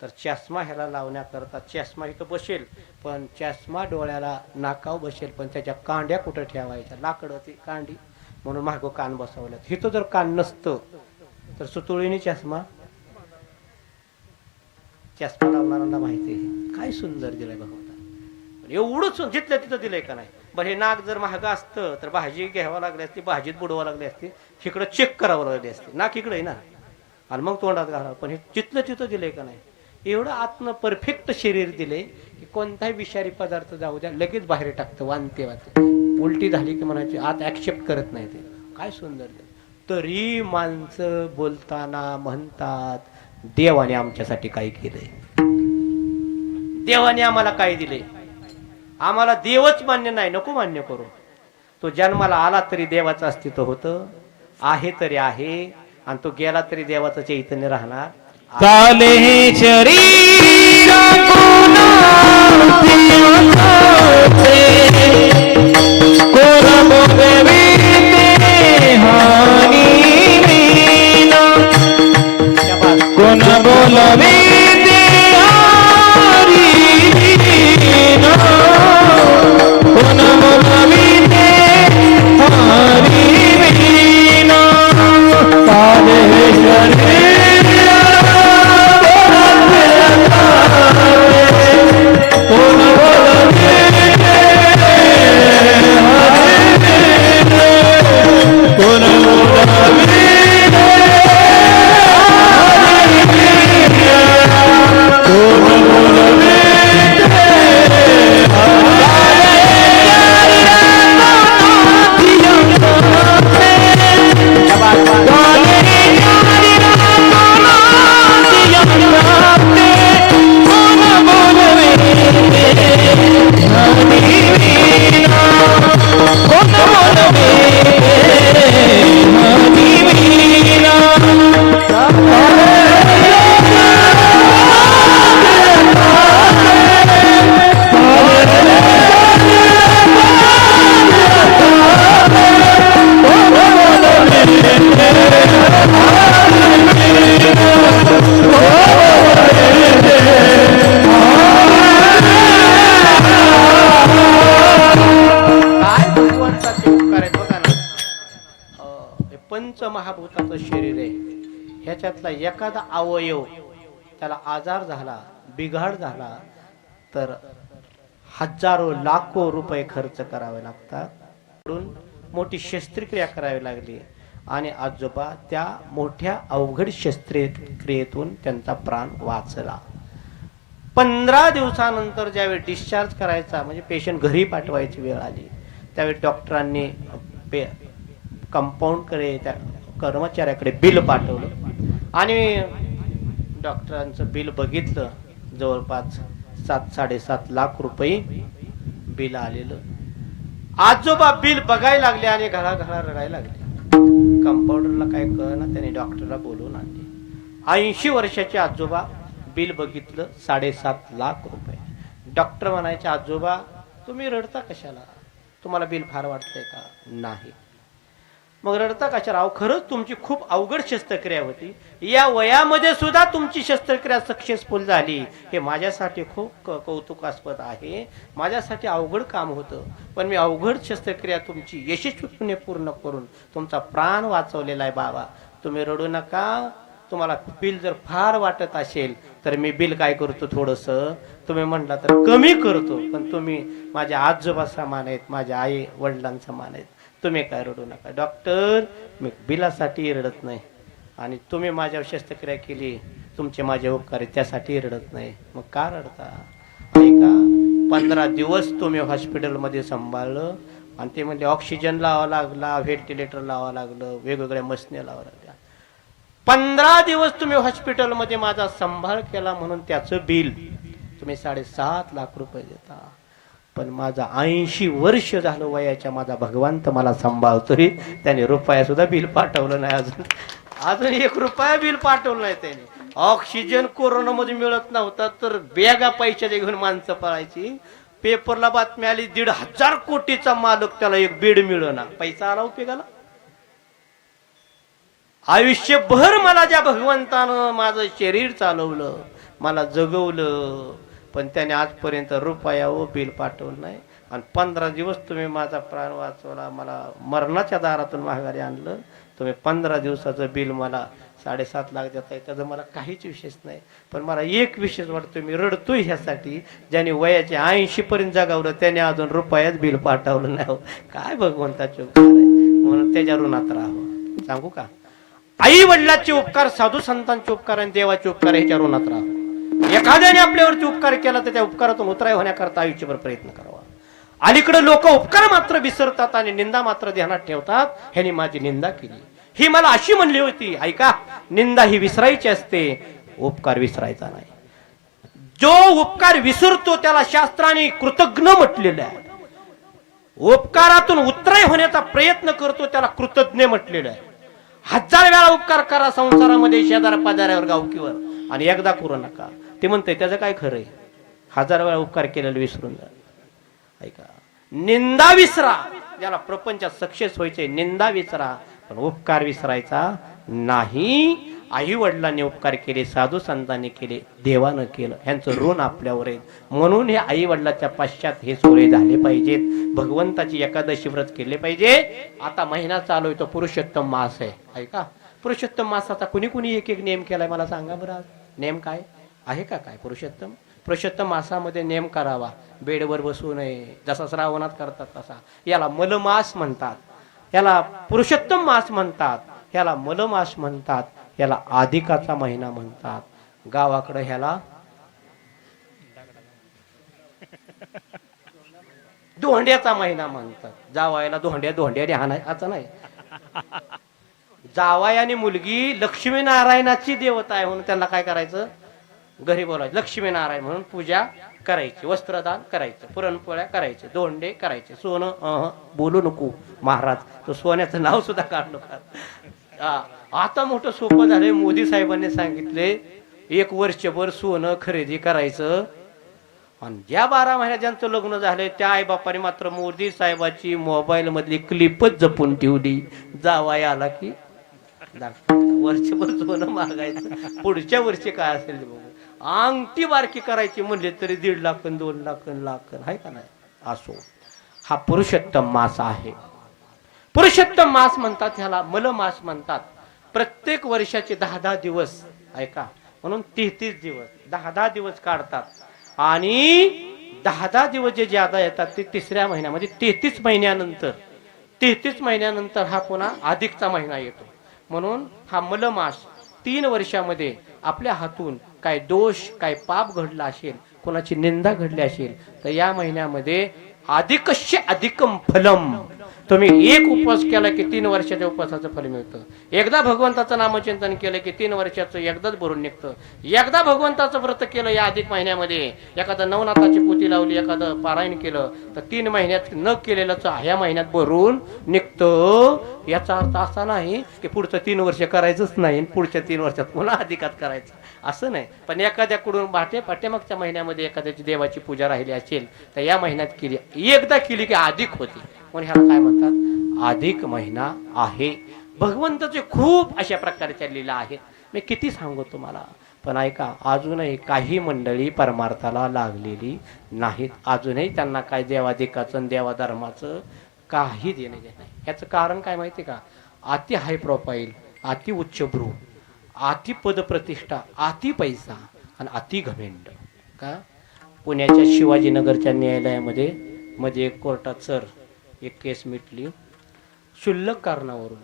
तर चष्मा ह्याला लावण्याकरता चष्मा इथं बसेल, पण चष्मा डोळ्याला नाकाव बसेल, पण त्याच्या कांड्या कुठं ठेवायच्या? लाकडं ती कांडी, म्हणून मागं कान बसवल्यात. इथं जर कान नसतं तर सुतुळीने चष्मा लावणाऱ्यांना माहिती आहे. काय सुंदर दिलंय भगवंता. एवढंच जिथलं तिथं दिलंय का नाही? बरं, हे नाक जर महाग असतं तर भाजी घ्यावं लागली असती, भाजीत बुडवावं लागली असती, इकडं चेक करावं लागली असते. नाक इकडे आहे ना, आणि मग तोंडात घालावं. पण हे जिथलं तिथं दिलंय का नाही? एवढं आत्म परफेक्ट शरीर दिले की कोणताही विषारी पदार्थ जाऊ द्या लगेच बाहेर टाकतं. वांते वाटते, उलटी झाली की म्हणायची आत ऍक्सेप्ट करत नाही. ते काय सुंदर. तरी माणसं बोलताना म्हणतात देवाने आमच्यासाठी काय केलंय, देवाने आम्हाला काय दिले. आम्हाला देवच मान्य नाही, नको मान्य करू. तो जन्माला आला तरी देवाचं अस्तित्व होतं. आहे तरी आहे आणि तो गेला तरी देवाचं चैतन्य राहणार. काले शरीर कोण बोलवे कोण बोलवी काले शरीर पंचमहाभूताचं शरीर आहे. ह्याच्यातला एखादा अवयव त्याला आजार झाला, बिघाड झाला तर हजारो लाखो रुपये खर्च करावे लागतात. म्हणून मोठी शस्त्रक्रिया करावी लागली आणि आजोबा त्या मोठ्या अवघड शस्त्रक्रियेतून त्यांचा प्राण वाचला. 15 दिवसानंतर ज्यावेळी डिस्चार्ज करायचा म्हणजे पेशंट घरी पाठवायची वेळ आली त्यावेळी डॉक्टरांनी कंपाऊंड कडे त्या कर्मचाऱ्याकडे बिल पाठवलं आणि डॉक्टरांचं बिल बघितलं. जवळपास 7-7.5 लाख रुपये बिल आलेलं. आजोबा बिल बघायला लागले आणि घळाघळा रडायला लागले. कंपाऊंडरला काय कळना, त्याने डॉक्टरला बोलवून आणले. 80 वर्षाचे आजोबा बिल बघितलं 7.5 लाख रुपये. डॉक्टर म्हणायचे आजोबा तुम्ही रडता कशाला, तुम्हाला बिल फार वाटतंय का? नाही. मग रडता कशाला? अहो खरंच तुमची खूप अवघड शस्त्रक्रिया होती, या वयामध्ये सुद्धा तुमची शस्त्रक्रिया सक्सेसफुल झाली हे माझ्यासाठी खूप कौतुकास्पद आहे. माझ्यासाठी अवघड काम होतं पण मी अवघड शस्त्रक्रिया तुमची यशस्वीपणे पूर्ण करून तुमचा प्राण वाचवलेला आहे. बाबा तुम्ही रडू नका. तुम्हाला बिल जर फार वाटत असेल तर मी बिल काय करतो थोडंसं तुम्ही म्हटला तर कमी करतो, पण तुम्ही माझ्या आजोबा समान आहेत, माझ्या आई वडिलांसमान समान आहेत, तुम्ही काय रडू नका. डॉक्टर मी बिलासाठी रडत नाही आणि तुम्ही माझ्यावर शस्त्रक्रिया केली, तुमचे माझे उपकार त्यासाठी रडत नाही. मग का रडता? ऐका 15 दिवस तुम्ही हॉस्पिटलमध्ये सांभाळलं आणि ते म्हणजे ऑक्सिजन लावा लागला, व्हेंटिलेटर लावा लागलं, वेगवेगळ्या मशनी लावा लागल्या. 15 दिवस तुम्ही हॉस्पिटलमध्ये माझा सांभाळ केला म्हणून त्याचं बिल तुम्ही 7.5 लाख रुपये देता. पण माझा 80 वर्ष झालं वयाच्या माझा भगवंत मला सांभाळतोय, त्याने रुपया सुद्धा बिल पाठवलं नाही. अजून 1 रुपया बिल पाठवलं नाही त्याने. ऑक्सिजन कोरोनामध्ये मिळत नव्हता तर बेगा पैशाचे घेऊन माणसं पळायची. पेपरला बातमी आली 1,500 कोटीचा मालक, त्याला एक बेड मिळेना. पैसा आला उपयोगाला? आयुष्यभर मला ज्या भगवंतानं माझं शरीर चालवलं, मला जगवलं, पण त्याने आजपर्यंत रुपया व बिल पाठवलं नाही. आणि 15 दिवस तुम्ही माझा प्राण वाचवला, मला मरणाच्या दारातून माघारी आणलं. तुम्ही 15 दिवसाचं बिल मला 7.5 लाख देताय, त्याचं मला काहीच विशेष नाही. पण मला एक विशेष वाटतो, मी रडतोय ह्यासाठी ज्याने वयाचे 80 पर्यंत जगावलं त्याने अजून रुपयाच बिल पाठवलं नाही. काय भगवंताचे उपकार आहे, म्हणून त्याच्या ऋणात राहावं. सांगू का? आई वडिलाचे उपकार, साधू संतांचे उपकार आणि देवाचे उपकार ह्याच्या ऋणात राहावं. एखाद्याने आपल्यावरती उपकार केला तर त्या उपकारातून उतराय होण्याकरता आयुष्यभर प्रयत्न करावा. अलीकडे लोक उपकार मात्र विसरतात आणि निंदा मात्र ध्यानात ठेवतात. ह्याने माझी निंदा केली, ही मला अशी म्हणली होती. ऐका, निंदा ही विसरायची असते, उपकार विसरायचा नाही. जो उपकार विसरतो त्याला शास्त्राने कृतज्ञ म्हटलेलं आहे. उपकारातून उतराय होण्याचा प्रयत्न करतो त्याला कृतज्ञ म्हटलेलं आहे. 1000 वेळा उपकार करा संसारामध्ये, शेजार पाजाऱ्यावर, गावकीवर, आणि एकदा करू नका. ते म्हणते त्याचं काय खरंय? 1000 वेळा उपकार केलेलं विसरून जा. ऐका, निंदा विसरा. ज्याला प्रपंचात सक्सेस व्हायचे, निंदा विसरा, पण उपकार विसरायचा नाही. आई वडिलांनी उपकार केले, साधू संतांनी केले, देवानं केलं, ह्यांचं ऋण आपल्यावर आहे. म्हणून हे आई वडिलाच्या पश्चात हे सोय झाले पाहिजेत. भगवंताची एकादशी व्रत केले पाहिजे. आता महिना चालू आहे, तो पुरुषोत्तम मास आहे. ऐका, पुरुषोत्तम मासाचा कुणी कुणी एक एक नेम केलाय मला सांगा बरं. आज नेम काय आहे का? काय पुरुषोत्तम मासामध्ये नेम करावा. बेडवर बसू नये, जसा श्रावणात करतात तसा. याला मलमास म्हणतात, याला पुरुषोत्तम मास म्हणतात, याला मलमास म्हणतात, याला अधिकाचा महिना म्हणतात. गावाकडे ह्याला धोंड्याचा महिना म्हणतात. जावायला धोंड्याने हाणायचा नाही. जावाय आणि मुलगी लक्ष्मीनारायणाची देवता आहे म्हणून त्यांना काय करायचं? घरी बोलायचं, लक्ष्मीनारायण म्हणून पूजा करायची, वस्त्रदान करायचं, पुरणपोळ्या करायचे, धोंडे करायचे. सोनं बोलू नको महाराज, तो सोन्याचं नाव सुद्धा काढू नका. आता मोठं सोपं झालंय. मोदी साहेबांनी सांगितले 1 वर्षभर सोनं खरेदी करायचं. आणि ज्या 12 महिन्यात ज्यांचं लग्न झालंय त्या आई बापाने मात्र मोदी साहेबाची मोबाईल मधली क्लिपच जपून ठेवली. जावाय आला की वर्षभर सोनं मागायचं, पुढच्या वर्षी काय असेल बघू. अंगठी बारकी करायची म्हणले तरी 1.5 लाख 2 लाख आहे का नाही? असो, हा पुरुषोत्तम मास आहे. पुरुषोत्तम मास म्हणतात, ह्याला मलमास म्हणतात. प्रत्येक वर्षाचे 10 दिवस, ऐका, म्हणून 33 दिवस, 10 दिवस काढतात. आणि 10 दिवस जे ज्यादा येतात ते 3ऱ्या महिन्यामध्ये, 33 महिन्यानंतर हा पुन्हा अधिकचा महिना येतो. म्हणून हा मलमास 3 वर्षामध्ये आपल्या हातून काय दोष, काय पाप घडला असेल, कोणाची निंदा घडली असेल, तर या महिन्यामध्ये अधिकस्य अधिकम फलम. तुम्ही एक उपवास केला की 3 वर्षाच्या उपवासाचं फल मिळतं. एकदा भगवंताचं नामचिंतन केलं की 3 वर्षाचं एकदाच भरून निघतं. एकदा भगवंताचं व्रत केलं या अधिक महिन्यामध्ये, एखादं नवनाथाची पोथी लावली, एखादं पारायण केलं, तर 3 महिन्यात न केलेलंच ह्या महिन्यात भरून निघतं. याचा अर्थ असा नाही की पुढचं 3 वर्ष करायचंच नाही, पुढच्या 3 वर्षात पुन्हा अधिकात करायचं, असं नाही. पण एखाद्याकडून पाठ्यामागच्या महिन्यामध्ये एखाद्याची देवाची पूजा राहिली असेल तर या महिन्यात केली, एकदा केली की अधिक होती. म्हणून ह्याला काय म्हणतात? अधिक महिना आहे. भगवंताचे खूप अशा प्रकारच्या लीला आहेत, मी किती सांगू तुम्हाला. पण ऐका, अजूनही काही मंडळी परमार्थाला लागलेली नाहीत. अजूनही त्यांना काय देवाधिकाचं, देवाधर्माचं काही देणे नाही. याचं कारण काय माहिती का? अति हाय प्रोफाईल, अति उच्चभ्रू, अति पदप्रतिष्ठा, अति पैसा आणि अति घमेंड. का? पुण्याच्या शिवाजीनगरच्या न्यायालयामध्ये एक कोर्टात एक केस मिटली. क्षुल्लक कारणावरून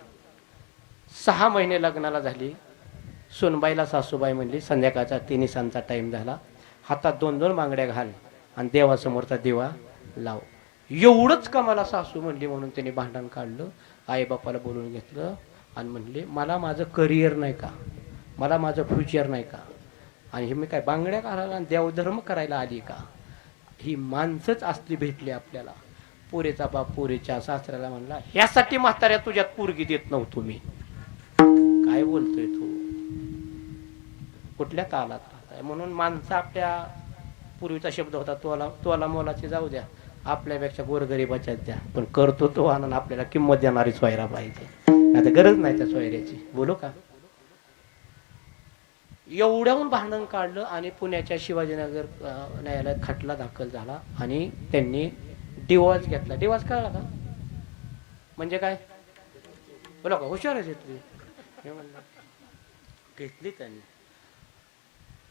6 महिने लग्नाला झाली. सुनबाईला सासूबाई म्हणली संध्याकाळचा 3 टाइम झाला, हातात 2-2 बांगड्या घाल आणि देवासमोरचा दिवा लाव. एवढंच का मला सासू म्हणली म्हणून त्यांनी भांडण काढलं. आई बापाला बोलून घेतलं आणि म्हणले मला माझं करिअर नाही का, मला माझं फ्युचर नाही का, आणि हे मी काय बांगड्या घालायला आणि देवधर्म करायला आली का? ही माणसंच असली भेटली आपल्याला. पोरीचा बाप पोरीच्या सासऱ्याला म्हणला ह्यासाठी म्हाताऱ्या तुझ्यात पोरगी देत नव्हतो मी. काय बोलतोय तू? कुठल्या तालात राहताय? म्हणून माणसं आपल्या पूर्वीचा शब्द होता, तोला मोलाचे जाऊ द्या, आपल्यापेक्षा गोरगरिबाच्याच द्या, पण करतो तो आनंद आपल्याला किंमत देणारी सोयरा पाहिजे. आता गरज नाही त्या सोयऱ्याची. बोलू का? एवढ्याहून भांडण काढलं आणि पुण्याच्या शिवाजीनगर न्यायालयात खटला दाखल झाला आणि त्यांनी डिवॉर्स घेतला. डिवॉर्स कळला का म्हणजे काय? बोला का? हुशारच घेतली. घेतली त्यांनी.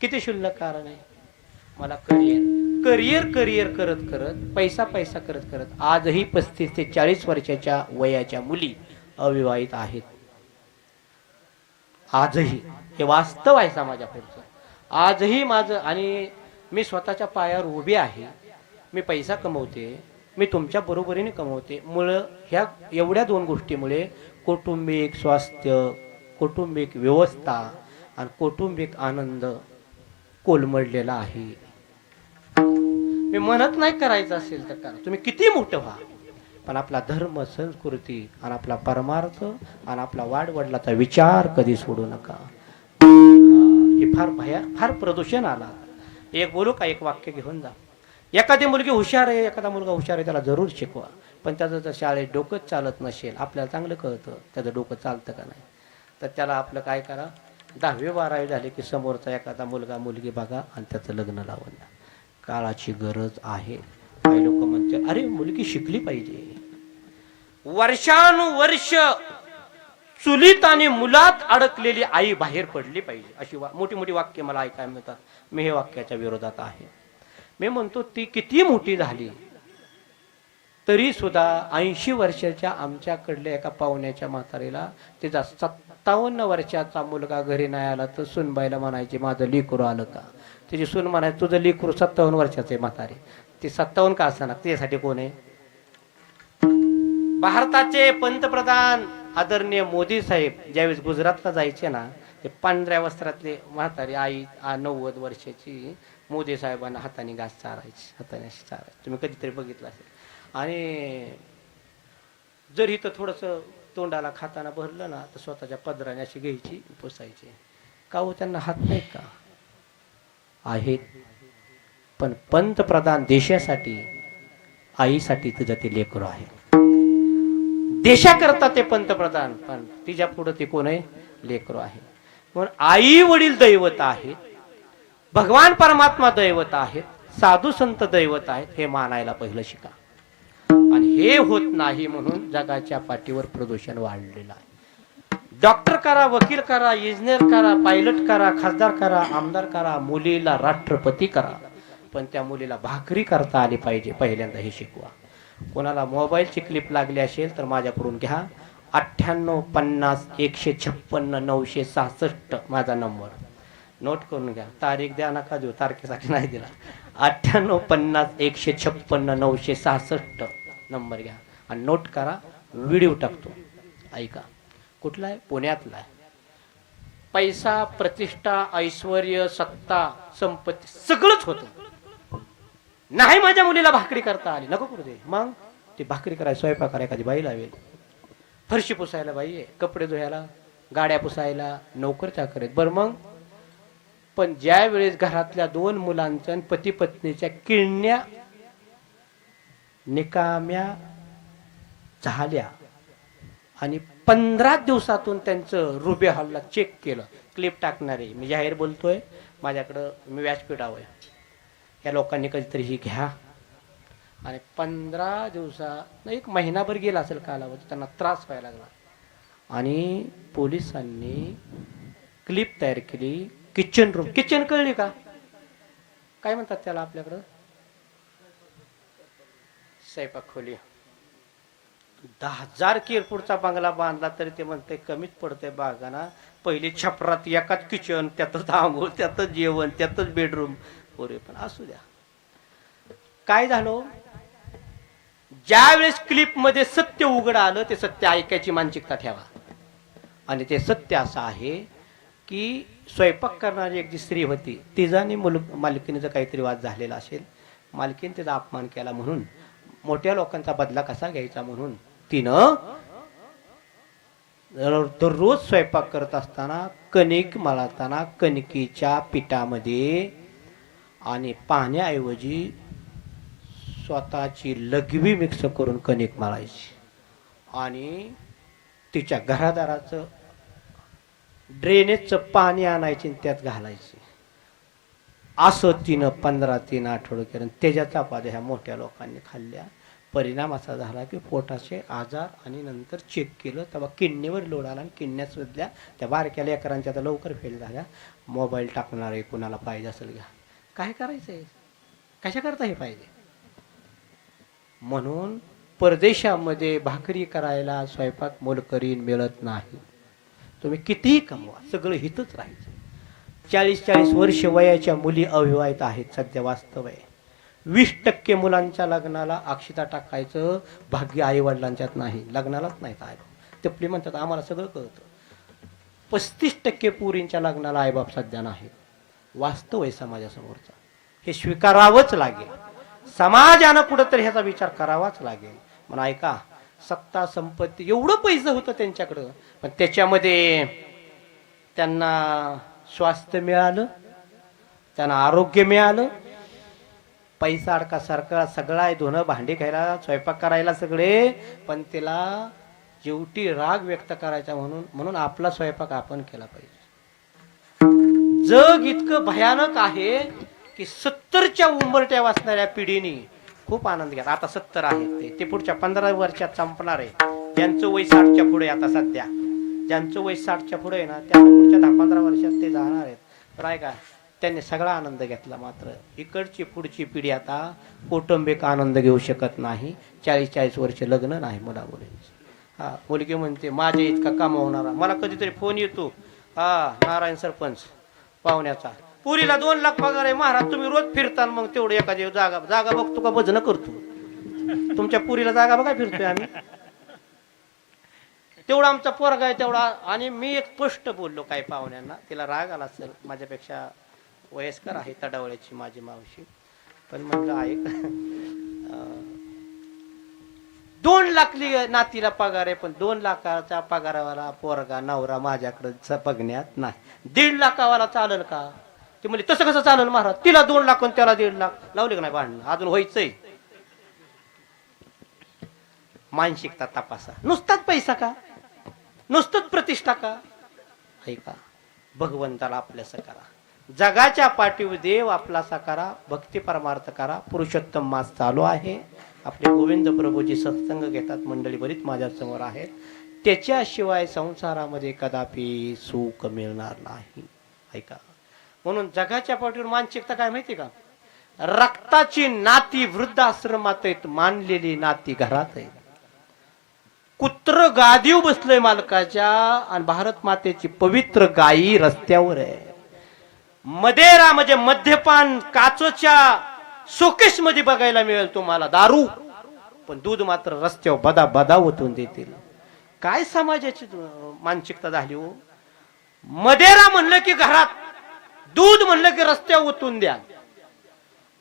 किती क्षुल्लक कारण आहे. मला करिअर करत पैसा करत आजही 35 ते 40 वर्षाच्या वयाच्या मुली अविवाहित आहेत. आजही हे वास्तव आहे समाजापुढचं. आजही माझं, आणि मी स्वतःच्या पायावर उभी आहे, मी पैसा कमवते, मी तुमच्या बरोबरीने कमवते. मुळे ह्या एवढ्या 2 गोष्टीमुळे कौटुंबिक स्वास्थ्य, कौटुंबिक व्यवस्था आणि कौटुंबिक आनंद कोलमडलेला आहे. मी म्हणत नाही करायचं असेल तर करा, तुम्ही किती मोठं व्हा, पण आपला धर्म संस्कृती आणि आपला परमार्थ आणि आपला वाडवडिलाचा विचार कधी सोडू नका. हे फार प्रदूषण आला. एक बोलू का, एक वाक्य घेऊन जा. एखादी मुलगी हुशार आहे, एखादा मुलगा हुशार आहे, त्याला जरूर शिकवा. पण त्याचं जर शाळेत डोकंच चालत नसेल, आपल्याला चांगलं कळतं त्याचं डोकं चालतं का नाही, तर त्याला आपलं काय करा, 10वी-12वी झाली की समोरचा एखादा मुलगा मुलगी बघा आणि त्याचं लग्न लावून द्या. काळाची गरज आहे. काही लोक म्हणतात अरे मुलगी शिकली पाहिजे. वर्षानुवर्ष चुलीत आणि मुलात अडकलेली आई बाहेर पडली पाहिजे, अशी मोठी मोठी वाक्य मला ऐकायला मिळतात. मी हे वाक्याच्या विरोधात आहे. मी म्हणतो ती किती मोठी झाली तरी सुद्धा 80 वर्षाच्या आमच्याकडल्या एका पाहुण्याच्या म्हातारीला तिचा 57 वर्षाचा मुलगा घरी नाही आला तर सुनबाईला म्हणायचे माझं लेकरू आलं का. तिची सून म्हणायची तुझं लेकरू 57 वर्षाचं आहे. म्हातारी ती 57 का असताना त्यासाठी कोण आहे. भारताचे पंतप्रधान आदरणीय मोदी साहेब ज्यावेळेस गुजरातला जायचे ना, ते पांढऱ्या वस्त्रातले म्हातारी आई 90 वर्षाची मोदी साहेबांना हाताने घास चारायची, हाताने अशी चारायची. तुम्ही कधीतरी बघितलं असेल. आणि जर इथं थोडंसं तोंडाला खाताना भरलं ना तर स्वतःच्या पदराने अशी घ्यायची, पुसायची. का हो, त्यांना हात नाहीत का. आहेत, पण पंतप्रधान देशासाठी आईसाठी तुझं ते लेकरू आहे. देशाकरता ते पंतप्रधान, पण तिच्या पुढे ते कोण आहे, लेकरू आहे. म्हणून आई वडील दैवत आहेत, भगवान परमात्मा दैवत आहेत, साधू संत दैवत आहेत, हे मानायला पहिलं शिका. आणि हे होत नाही म्हणून जगाच्या पाठीवर प्रदूषण वाढलेलं आहे. डॉक्टर करा, वकील करा, इंजिनियर करा, पायलट करा, खासदार करा, आमदार करा, मुलीला राष्ट्रपती करा, पण त्या मुलीला भाकरी करता आली पाहिजे, पहिल्यांदा हे शिकवा. कोणाला मोबाईलची क्लिप लागली असेल तर माझ्याकडून घ्या. 9850156966 माझा नंबर नोट करून घ्या. तारीख द्या नका देऊ, तारखेसाठी नाही दिला. 9850156966 नंबर घ्या आणि नोट करा. व्हिडिओ टाकतो, ऐका. कुठला आहे, पुण्यातला आहे. पैसा, प्रतिष्ठा, ऐश्वर्य, सत्ता, संपत्ती सगळंच होतं. नाही माझ्या मुलीला भाकरी करता आली, नको करू दे. मग ती भाकरी करायला, स्वयंपाक करायला एखादी बाई लावेल, फरशी पुसायला बाई आहे, कपडे धुवायला, गाड्या पुसायला नोकर चाकर आहेत. बरं मग, पण ज्या वेळेस घरातल्या 2 मुलांच्या पती पत्नीच्या किडण्या निकाम्या झाल्या आणि 15 दिवसातून त्यांचं रुबे हॉलला चेक केलं, क्लिप टाकणारे मी जाहीर बोलतोय, माझ्याकडं मी व्यासपीठावर आहे. या लोकांनी कधीतरी ही घ्या. आणि 15 दिवसात 1 महिनाभर गेला असेल कालावधी, त्यांना त्रास व्हायला लागला आणि पोलिसांनी क्लिप तयार केली. किचन रूम, किचन कळली का, काय म्हणतात त्याला आपल्याकडं, स्वयंपाक खोली. 10,000 किरपुडचा बंगला बांधला तरी ते म्हणते कमीच पडतंय बागाना. पहिली छपरात एकाच किचन, त्यातच आंघोळ, त्यातच जेवण, त्यातच बेडरूम. पोरे पण असू द्या. काय झालं, ज्या वेळेस क्लिप मध्ये सत्य उघड आलं, ते सत्य ऐकायची मानसिकता ठेवा. आणि ते सत्य असं आहे की स्वयंपाक करणारी एक जी स्त्री होती, तिजानी मालकीनीचा काहीतरी वाद झालेला असेल, मालकीने तिचा अपमान केला म्हणून, मोठ्या लोकांचा बदला कसा घ्यायचा म्हणून तिनं दररोज स्वयंपाक करत असताना कणिक मळताना कणकीच्या पिठामध्ये आणि पाण्याऐवजी स्वतःची लघवी मिक्स करून कणिक मळायची आणि तिच्या घरादाराचं ड्रेनेजचं पाणी आणायचे त्यात घालायचे. असं तिनं 15 आठवडे केलं. त्याच्या चपात्या ह्या मोठ्या लोकांनी खाल्ल्या. परिणाम असा झाला की पोटाचे आजार, आणि नंतर चेक केलं तेव्हा किडनीवर लोड आला आणि किडन्या सुद्धा त्या बारक्या लेकरांच्या तर लवकर फेल झाल्या. मोबाईल टाकणार आहे, कुणाला पाहिजे असेल घ्या. काय करायचंय, कशा करता हे पाहिजे. म्हणून परदेशामध्ये भाकरी करायला स्वयंपाक मोलकरीण मिळत नाही. तुम्ही कितीही कमवा, सगळं हितच राहायचं. 40-40 वर्ष वयाच्या मुली अविवाहित आहेत सध्या, वास्तव आहे. 20% मुलांच्या लग्नाला अक्षता टाकायचं भाग्य आई वडिलांच्यात नाही, लग्नालाच नाही. ते म्हणतात आम्हाला सगळं कळतं. 35% पुरींच्या लग्नाला आईबाप सध्या नाही. वास्तव आहे समाजासमोरचा. हे स्वीकारावंच लागेल. समाजानं कुठंतरी ह्याचा विचार करावाच लागेल. पण ऐका, सत्ता संपत्ती एवढं पैसे होतं त्यांच्याकडं, पण त्याच्यामध्ये त्यांना स्वास्थ्य मिळालं, त्यांना आरोग्य मिळालं, पैसा अडका सारखा सगळा आहे, धुणं भांडी खायला स्वयंपाक करायला सगळे, पण त्याला शेवटी राग व्यक्त करायचा म्हणून आपला स्वयंपाक आपण केला पाहिजे. जग इतकं भयानक आहे की 70च्या उंबरट्या वाचणाऱ्या पिढीने खूप आनंद घ्या. आता 70 आहेत ते पुढच्या 15 वर्षात संपणार आहे. ज्यांचं वय 60च्या पुढे आता सध्या, ज्यांचं वय 60च्या पुढे आहे ना, त्या पुढच्या 10-15 वर्षात ते जाणार आहेत. तर आहे का, त्यांनी सगळा आनंद घेतला. मात्र इकडची पुढची पिढी आता कौटुंबिक आनंद घेऊ शकत नाही. 40-40 वर्ष लग्न नाही मुला मुलींचं. हा, मुलगी म्हणते माझ्या इतका कमावणारा. मला कधीतरी फोन येतो, हा नारायण सरपंच पाहुण्याचा, पुरीला 2 लाख पगार आहे महाराज, तुम्ही रोज फिरता, मग तेवढं एखादी जागा बघतो का भजन करतो? तुमच्या पुरीला जागा बघा फिरतोय आम्ही, तेवढा आमचा पोरगा आहे तेवढा. आणि मी एक स्पष्ट बोललो काही पाहुण्यांना, तिला राग आला असेल, माझ्यापेक्षा वयस्कर आहे तडावळ्याची माझी मावशी, पण म्हणलं ऐक, 2 लाख नातीला पगार आहे, पण 2 लाखाच्या पगारावाला पोरगा नवरा माझ्याकडे बघण्यात नाही. 1.5 लाखावाला चालेल का? ते म्हणजे तसं कसं चालेल महाराज, तिला 2 लाख आणि त्याला 1.5 लाख. लावले का नाही भांडण? अजून व्हायचंय. मानसिकता तपासा. नुसताच पैसा का? नुसतंच प्रतिष्ठा का? ऐका, भगवंताला आपल्यास करा, जगाच्या पाठीवर देव आपलासा करा, भक्ती परमार्थ करा. पुरुषोत्तम मास चालू आहे. आपले गोविंद प्रभूजी सत्संग घेतात, मंडळी बरीच माझ्या समोर आहेत. त्याच्याशिवाय संसारामध्ये कदापि सुख मिळणार नाही. ऐका, म्हणून जगाच्या पाठीवर मानसिकता काय माहिती का? रक्ताची नाती वृद्धाश्रमात आहेत, मानलेली नाती घरात आहेत. कुत्र गादीव बसलंय मालकाच्या, आणि भारत मातेची पवित्र गायी रस्त्यावर आहे. मदेरा म्हणजे मद्यपान काचोच्या शोकेश मध्ये बघायला मिळेल तुम्हाला, दारू, पण दूध मात्र रस्त्यावर बदा बदा ओतून देतील. काय समाजाची मानसिकता झाली हो? मदेरा म्हणलं की घरात, दूध म्हणलं की रस्त्यावर ओतून द्या.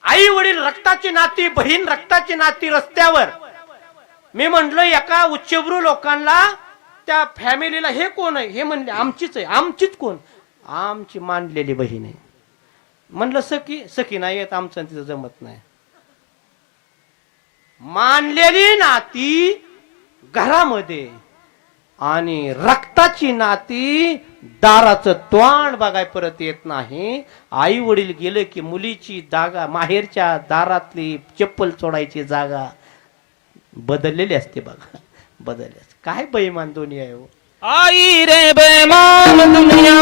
आई वडील रक्ताची नाती, बहीण रक्ताची नाती रस्त्यावर. मी म्हणलं एका उच्चभ्रू लोकांना, त्या फॅमिलीला, हे कोण आहे? हे म्हणले आमचीच आहे. आमचीच कोण? आमची मानलेली बहीण आहे. म्हणलं सखी नाही येत, आमचं तिथं जमत नाही. मानलेली नाती घरामध्ये आणि रक्ताची नाती दाराचं तोंड बघाय परत येत नाही. आई वडील गेले की मुलीची जागा, माहेरच्या दारातली चप्पल सोडायची जागा बदललेली असते बघा, बदलली असते. काय बेईमान दुनिया आहे हो. आई रे बेईमान दुनिया,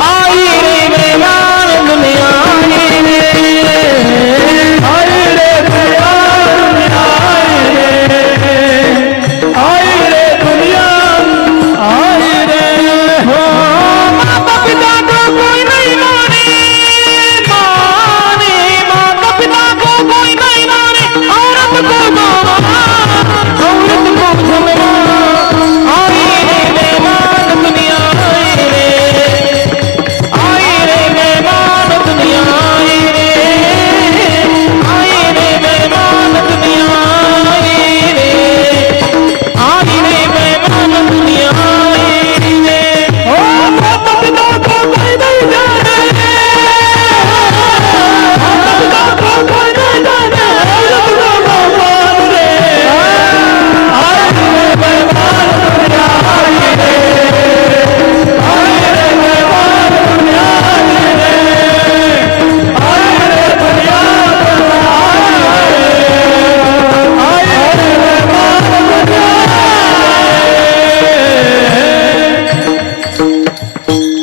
आई रे बेईमान दुनिया, आई रे बेईमान दुनिया, आई रे दुनिया, आई रे हो. माता पिता को कोई नहीं माने, माता पिता को कोई नहीं माने, औरत को झुमरा, आई रे बेईमान दुनिया, आई रे बेईमान दुनिया, आई रे बेईमान दुनिया, आई रे बेईमान दुनिया, ओ माता पिता को कोई नहीं जाने, माता पिता को कोई नहीं जाने, औरत को भगवान रे, आई रे बेईमान दुनिया, आई रे बेईमान दुनिया, आई रे दुनिया, आई रे बेईमान दुनिया.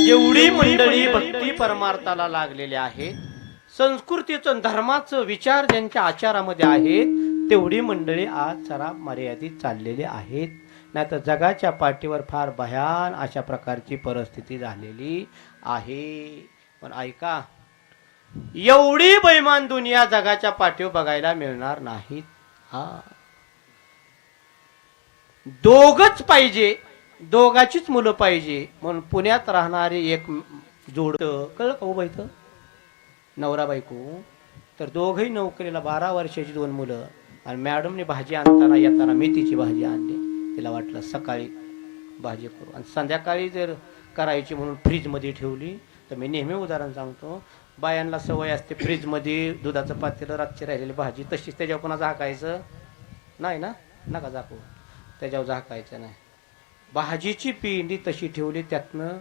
एवढी मंडळी भक्ती परमार्थाला लागलेली आहे, संस्कृतीचं धर्माचं विचार ज्यांच्या आचारामध्ये आहेत, तेवढी मंडळी आज जरा मर्यादित चाललेली आहेत. नाही तर जगाच्या पाठीवर फार भयान अशा प्रकारची परिस्थिती झालेली आहे. पण ऐका, एवढी बेईमान दुनिया जगाच्या पाठीवर बघायला मिळणार नाहीत. हा, दोघच पाहिजे, दोघाचीच मुलं पाहिजे म्हणून पुण्यात राहणारे एक जोड, कळलं का हो नवरा बायको, तर दोघही नोकरीला, 12 वर्षाची 2 मुलं, आणि मॅडमने भाजी आणताना येताना मेथीची भाजी आणली. तिला वाटलं सकाळी भाजी करू आणि संध्याकाळी जर करायची म्हणून फ्रीजमध्ये ठेवली. तर मी नेहमी उदाहरण सांगतो, बायांना सवय असते फ्रीजमध्ये दुधाचं पातेलं रातची राहिलेली भाजी तशीच त्याच्यावर पुन्हा झाकायचं नाही ना, नका झाकू, त्याच्यावर झाकायचं नाही. भाजीची पेंडी तशी ठेवली. त्यातनं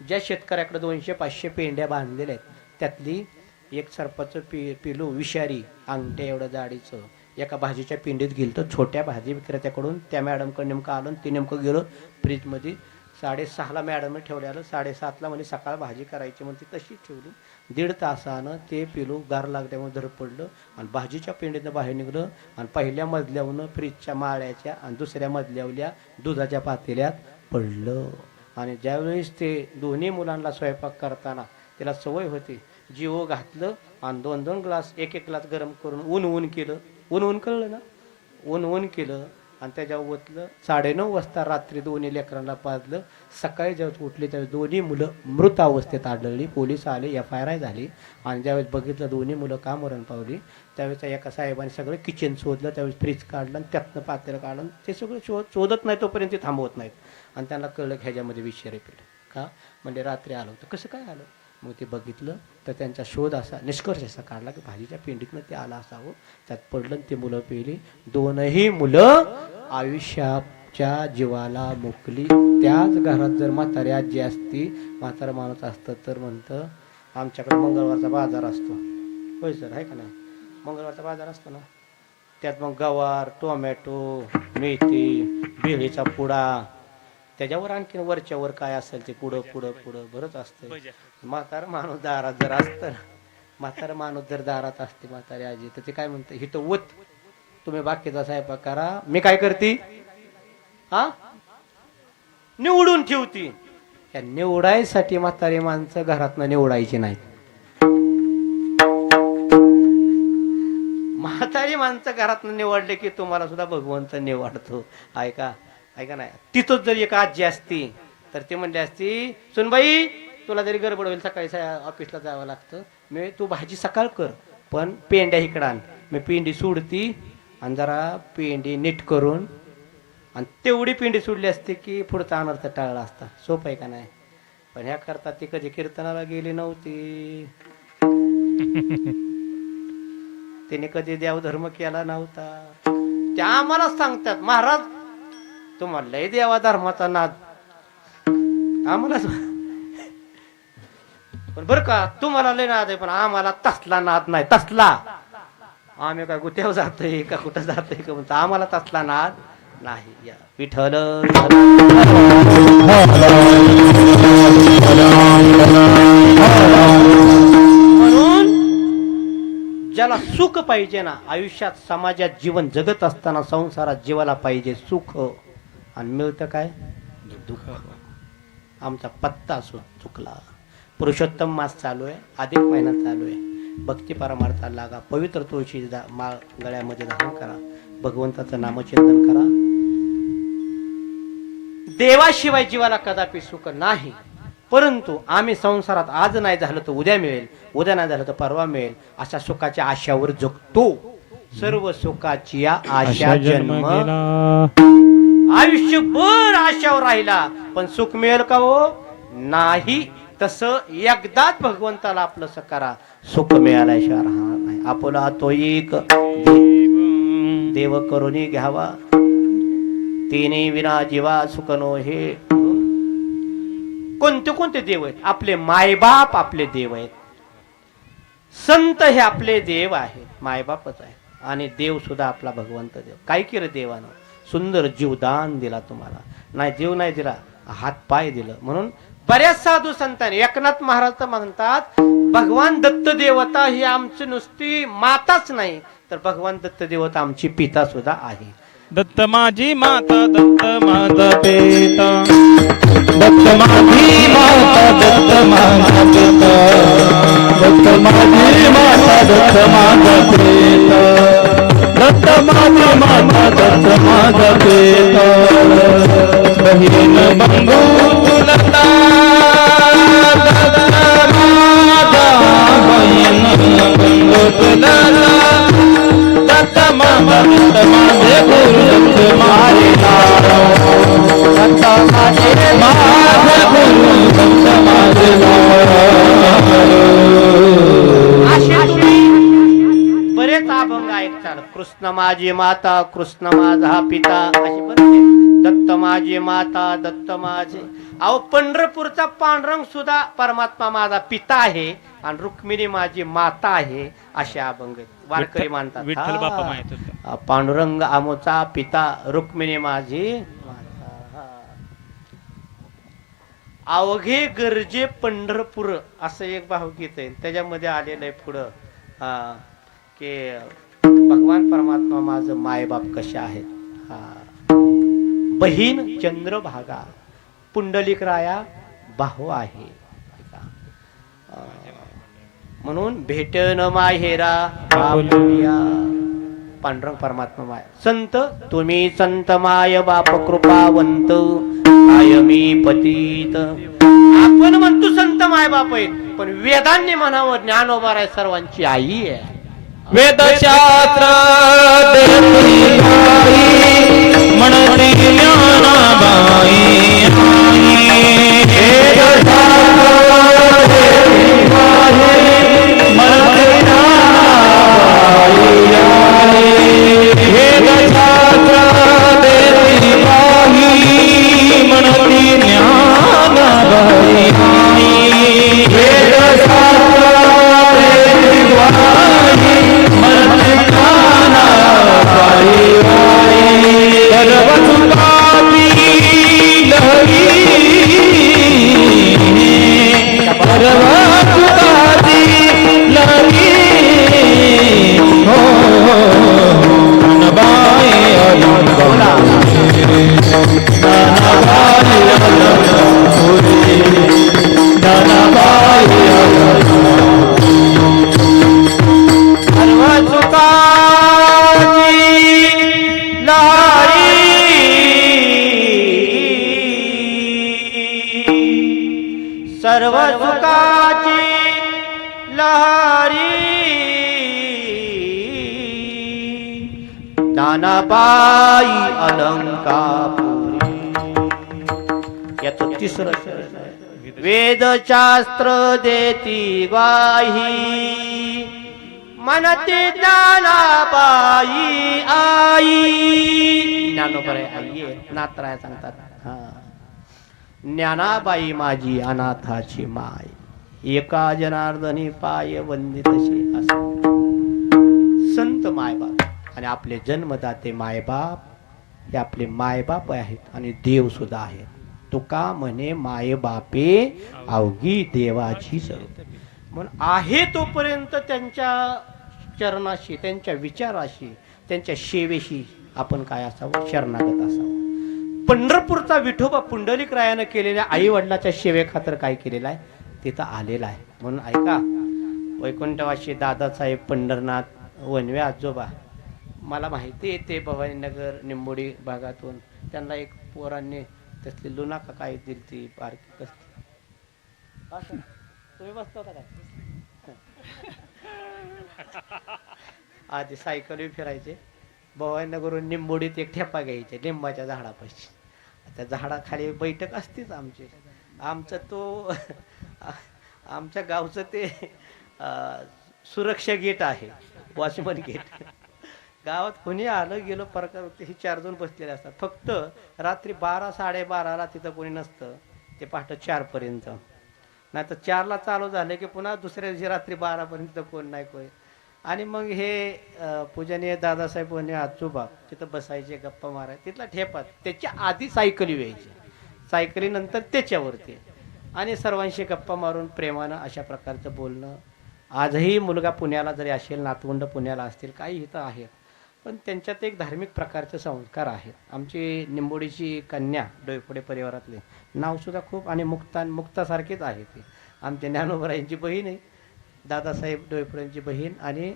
ज्या शेतकऱ्याकडे 200-500 पेंड्या बांधलेल्या आहेत त्यातली एक सरपाचं पिलू विषारी अंगठ्या एवढं जाडीचं एका भाजीच्या पिंडीत गेलं. तर छोट्या भाजी विक्रेत्याकडून त्या मॅडमकडे नेमकं आलं. ते नेमकं गेलं फ्रीजमध्ये. 6:30ला मॅडमने ठेवल्याला 7:30ला म्हणजे सकाळ भाजी करायची म्हणून ती तशी ठेवली. 1.5 तासानं ते पिलू गार लागल्यामुळे धर पडलं आणि भाजीच्या पिंडीतनं बाहेर निघलं आणि पहिल्या मजल्यावरून फ्रीजच्या माळ्याच्या आणि दुसऱ्या मजल्यावल्या दुधाच्या पातेल्यात पडलं. आणि ज्यावेळेस ते दोन्ही मुलांना स्वयंपाक करताना त्याला सवय होती, जीव घातलं आणि 2-2 ग्लास 1-1 ग्लास गरम करून ऊन केलं. ऊन कळलं ना, ऊन केलं आणि त्याच्यावर ओतलं. 9:30 वाजता रात्री दोन्ही लेकरांना पाजलं. सकाळी ज्यावेळेस उठली त्यावेळेस दोन्ही मुलं मृत अवस्थेत आढळली. पोलीस आले, FIR झाली. आणि ज्यावेळेस बघितलं दोन्ही मुलं का मरण पावली त्यावेळेस एका साहेबांनी सगळं किचन शोधलं. त्यावेळेस फ्रीज काढलं आणि त्यातनं पातेलं काढलं. ते सगळं शोधत नाही तोपर्यंत ते थांबवत नाहीत. आणि त्यांना कळलं की ह्याच्यामध्ये विषारी पेलं का, म्हणजे रात्री आलं होतं. कसं काय आलं, मग ते बघितलं तर त्यांचा शोध असा निष्कर्ष असा काढला की भाजीच्या पेंडीतनं ते आलं असावं. त्यात पडलं ते मुलं पेली. दोनही मुलं आयुष्याच्या जीवाला मुकली. त्याच घरात जर म्हातारी आजी असती, म्हातारा माणूस असतं तर म्हणतं आमच्याकडे मंगळवारचा बाजार असतो. होय सर, आहे का नाही, मंगळवारचा बाजार असतो ना. त्यात मग गवार, टोमॅटो, मेथी, भेळीचा पुडा, त्याच्यावर आणखीन वरच्यावर काय असेल ते पुढं बरंच असतं. म्हातारा माणूस दारात जर असतं, म्हातारा माणूस जर दारात असते म्हातारी आजी, तर ते काय म्हणतं, हिथं वत तुम्ही बाकीचा स्वयंपाक करा, मी काय करते निवडून ठेवती. या निवडायसाठी म्हातारी माणसं घरातनं निवडायची नाहीत. म्हातारी माणसं घरातनं निवडले की तुम्हाला सुद्धा भगवंत निवडतो. ऐका नाही. तिथंच जर एक आजी असती तर ती म्हणली असती, सुनबाई तुला जरी गडबड होईल सकाळी ऑफिसला जावं लागतं, तू भाजी सकाळ कर पण पेंड्या इकडं आण. मी पेंडी सोडती आणि जरा पेंडी नीट करून आणि तेवढी पेंडी सोडली असते की पुढचा अनर्थ टाळला असता. सोपं आहे का नाही. पण ह्या करता ती कधी कीर्तनाला गेली नव्हती, तिने कधी देवधर्म केला नव्हता. त्या आम्हाला सांगतात, महाराज तुम्हाला लय देवा धर्माचा नाद आम्हाला, पण बरं का तुम्हाला लय नाद आहे पण आम्हाला तसला नाद नाही. तसला आम्ही काय गुत्यावर जातोय का कुठं जातोय का म्हणतो, आम्हाला तसला नाद नाही. या विठ्ठल म्हणून ज्याला सुख पाहिजे ना आयुष्यात, समाजात जीवन जगत असताना संसारात जीवाला पाहिजे सुख, आणि मिळतं काय, दुःख. आमचा पत्ता चुकला. पुरुषोत्तम मास चालू आहे, अधिक महिना चालू आहे. भक्ती परमार्थाला लागा, पवित्र तुळशी माळ गळ्यामध्ये धारण करा, भगवंताचं नामचिंतन करा. देवाशिवाय जीवाला कदापि सुख नाही. परंतु आम्ही संसारात आज नाही झालं तर उद्या मिळेल, उद्या नाही झालं तर परवा मिळेल अशा सुखाच्या आशावर जगतो. सर्व सुखाची आशा जन्म आयुष्यभर आशावर राहिला पण सुख मिळेल का हो, नाही. तसं एकदाच भगवंताला आपलं करा, सुख मिळाल्याशिवाय राहणार नाही. आपला तो एक देव करुणी घ्यावा, तिने विना जीवा सुख नो. हे कोणते कोणते देव आहेत, आपले मायबाप आपले देव आहेत. संत हे आपले देव आहेत, मायबापच आहे. आणि देव सुद्धा आपला भगवंत देव. काय केलं देवानं, सुंदर जीवदान दिला तुम्हाला. नाही जीव नाही दिला, हात पाय दिलं. म्हणून बऱ्याच साधू संतांनी, एकनाथ महाराज तर म्हणतात, भगवान दत्त देवता ही आमची नुसती माताच नाही तर भगवान दत्त देवता आमची पिता सुद्धा आहे. दत्त माझी माता, दत्त माझा पिता, दत्त माझी माता, दत्त माझा पिता, दत्त माझी माता, दत्त माझा पिता, दत्त माझी माता, दत्त माझा पिता. बहीण बंधू लता, दत्त माझा बहीण बंधू लता, दत्त माझा दत्त माझे गुरु दत्त माझे दत्त माझे गुरु दत्त माझे असे तुम्ही बरेच अभंग ऐकताल. कृष्ण माझी माता, कृष्ण माझा पिता, असे बरेच दत्त माझी माता, दत्त माझे. अहो पंढरपूरचा पांडुरंग सुद्धा परमात्मा माझा पिता आहे आणि रुक्मिणी माझी माता आहे, असे अभंग वारकरी मानतात. विठ्ठल बाप्पा हा. माहित होता. पांडुरंग आमोचा पिता, रुक्मिणी माझी माता. अवघे गरजे पंढरपूर असं एक भावगीत आहे, त्याच्यामध्ये आलेलं आहे पुढं की भगवान परमात्मा माझं मायबाप कशा आहेत. बहीण चंद्रभागा, पुंडलिक राया भाऊ आहे. म्हणून भेटन माहेरा बापुया, पांडुरंग परमात्मा माय. संत तुम्ही संत माय बाप कृपावंत, काय मी पतित. आपण म्हणतो संत माय बाप आहेत, पण वेदांनी म्हणावं ज्ञानोबा सर्वांची आई आहे. वेदशास्त्र देती बाई म्हणती ज्ञानाबाई सर्व सुखाची लहरी, नानाबाई अलंकापुरी. याचं तिसरं शरण आहे. वेदशास्त्र देती ग्वाही म्हणते ज्ञानाबाई आई. ज्ञानोबा आई आहे, नातराय सांगतात. हा, ज्ञानाबाई माझी अनाथाची माय, एका जनार्दनी पाय वंदितशी. असं संत मायबाप आणि आपले जन्मदाते मायबाप हे आपले मायबाप आहेत आणि देव सुद्धा आहेत. तुका म्हणे माय बापे अवघी देवाची सर्व. म्हणून आहे तोपर्यंत त्यांच्या चरणाशी, त्यांच्या विचाराशी, त्यांच्या सेवेशी आपण काय असावं, शरणागत असावं. पंढरपूरचा विठोबा पुंडलिक रायानं केलेल्या आई वडिलाच्या सेवेखातर काय केलेलं आहे, तिथं आलेला आहे. म्हणून ऐका, वैकुंठवासी दादासाहेब पंढरनाथ वनवे आजोबा, मला माहिती आहे ते भवानीनगर निंबोडी भागातून, त्यांना एक पोरांनी तसली लुना का काय दिली ती बारकी कसली. तुम्ही बसता होता काय? आधी सायकल फिरायचे, भवानीनगरहून निंबोडीत एक ठेपा घ्यायचे लिंबाच्या झाडापाशी. त्या झाडाखाली बैठक असतेच आमची. आमचं तो आमच्या गावचं ते सुरक्षा गेट आहे, वॉचमन गेट. गावात कोणी आलं गेलं प्रकार हे 4 जण बसलेले असतात. फक्त रात्री 12 साडेबाराला तिथं कोणी नसतं, ते पहाटे 4 पर्यंत. नाही तर 4ला चालू झालं की पुन्हा दुसऱ्या दिवशी रात्री 12 पर्यंत कोण नाही कोण. आणि मग हे पूजनीय दादासाहेब वने आजोबा तिथं बसायचे, गप्पा मारायचे. तिथला ठेपात त्याच्या आधी सायकली व्हायची, सायकलीनंतर त्याच्यावरती, आणि सर्वांशी गप्पा मारून प्रेमानं अशा प्रकारचं बोलणं. आजही मुलगा पुण्याला जरी असेल, नातवंड पुण्याला असतील, काही इथं आहेत, पण त्यांच्यात एक धार्मिक प्रकारचे संस्कार आहेत. आमची निंबोडीची कन्या डोयफोडे परिवारातले नावसुद्धा खूप, आणि मुक्तासारखीच आहे ती. आमच्या ज्ञानोबरायांची बहीण आहे, दादासाहेब डोयफोड्यांची बहीण. आणि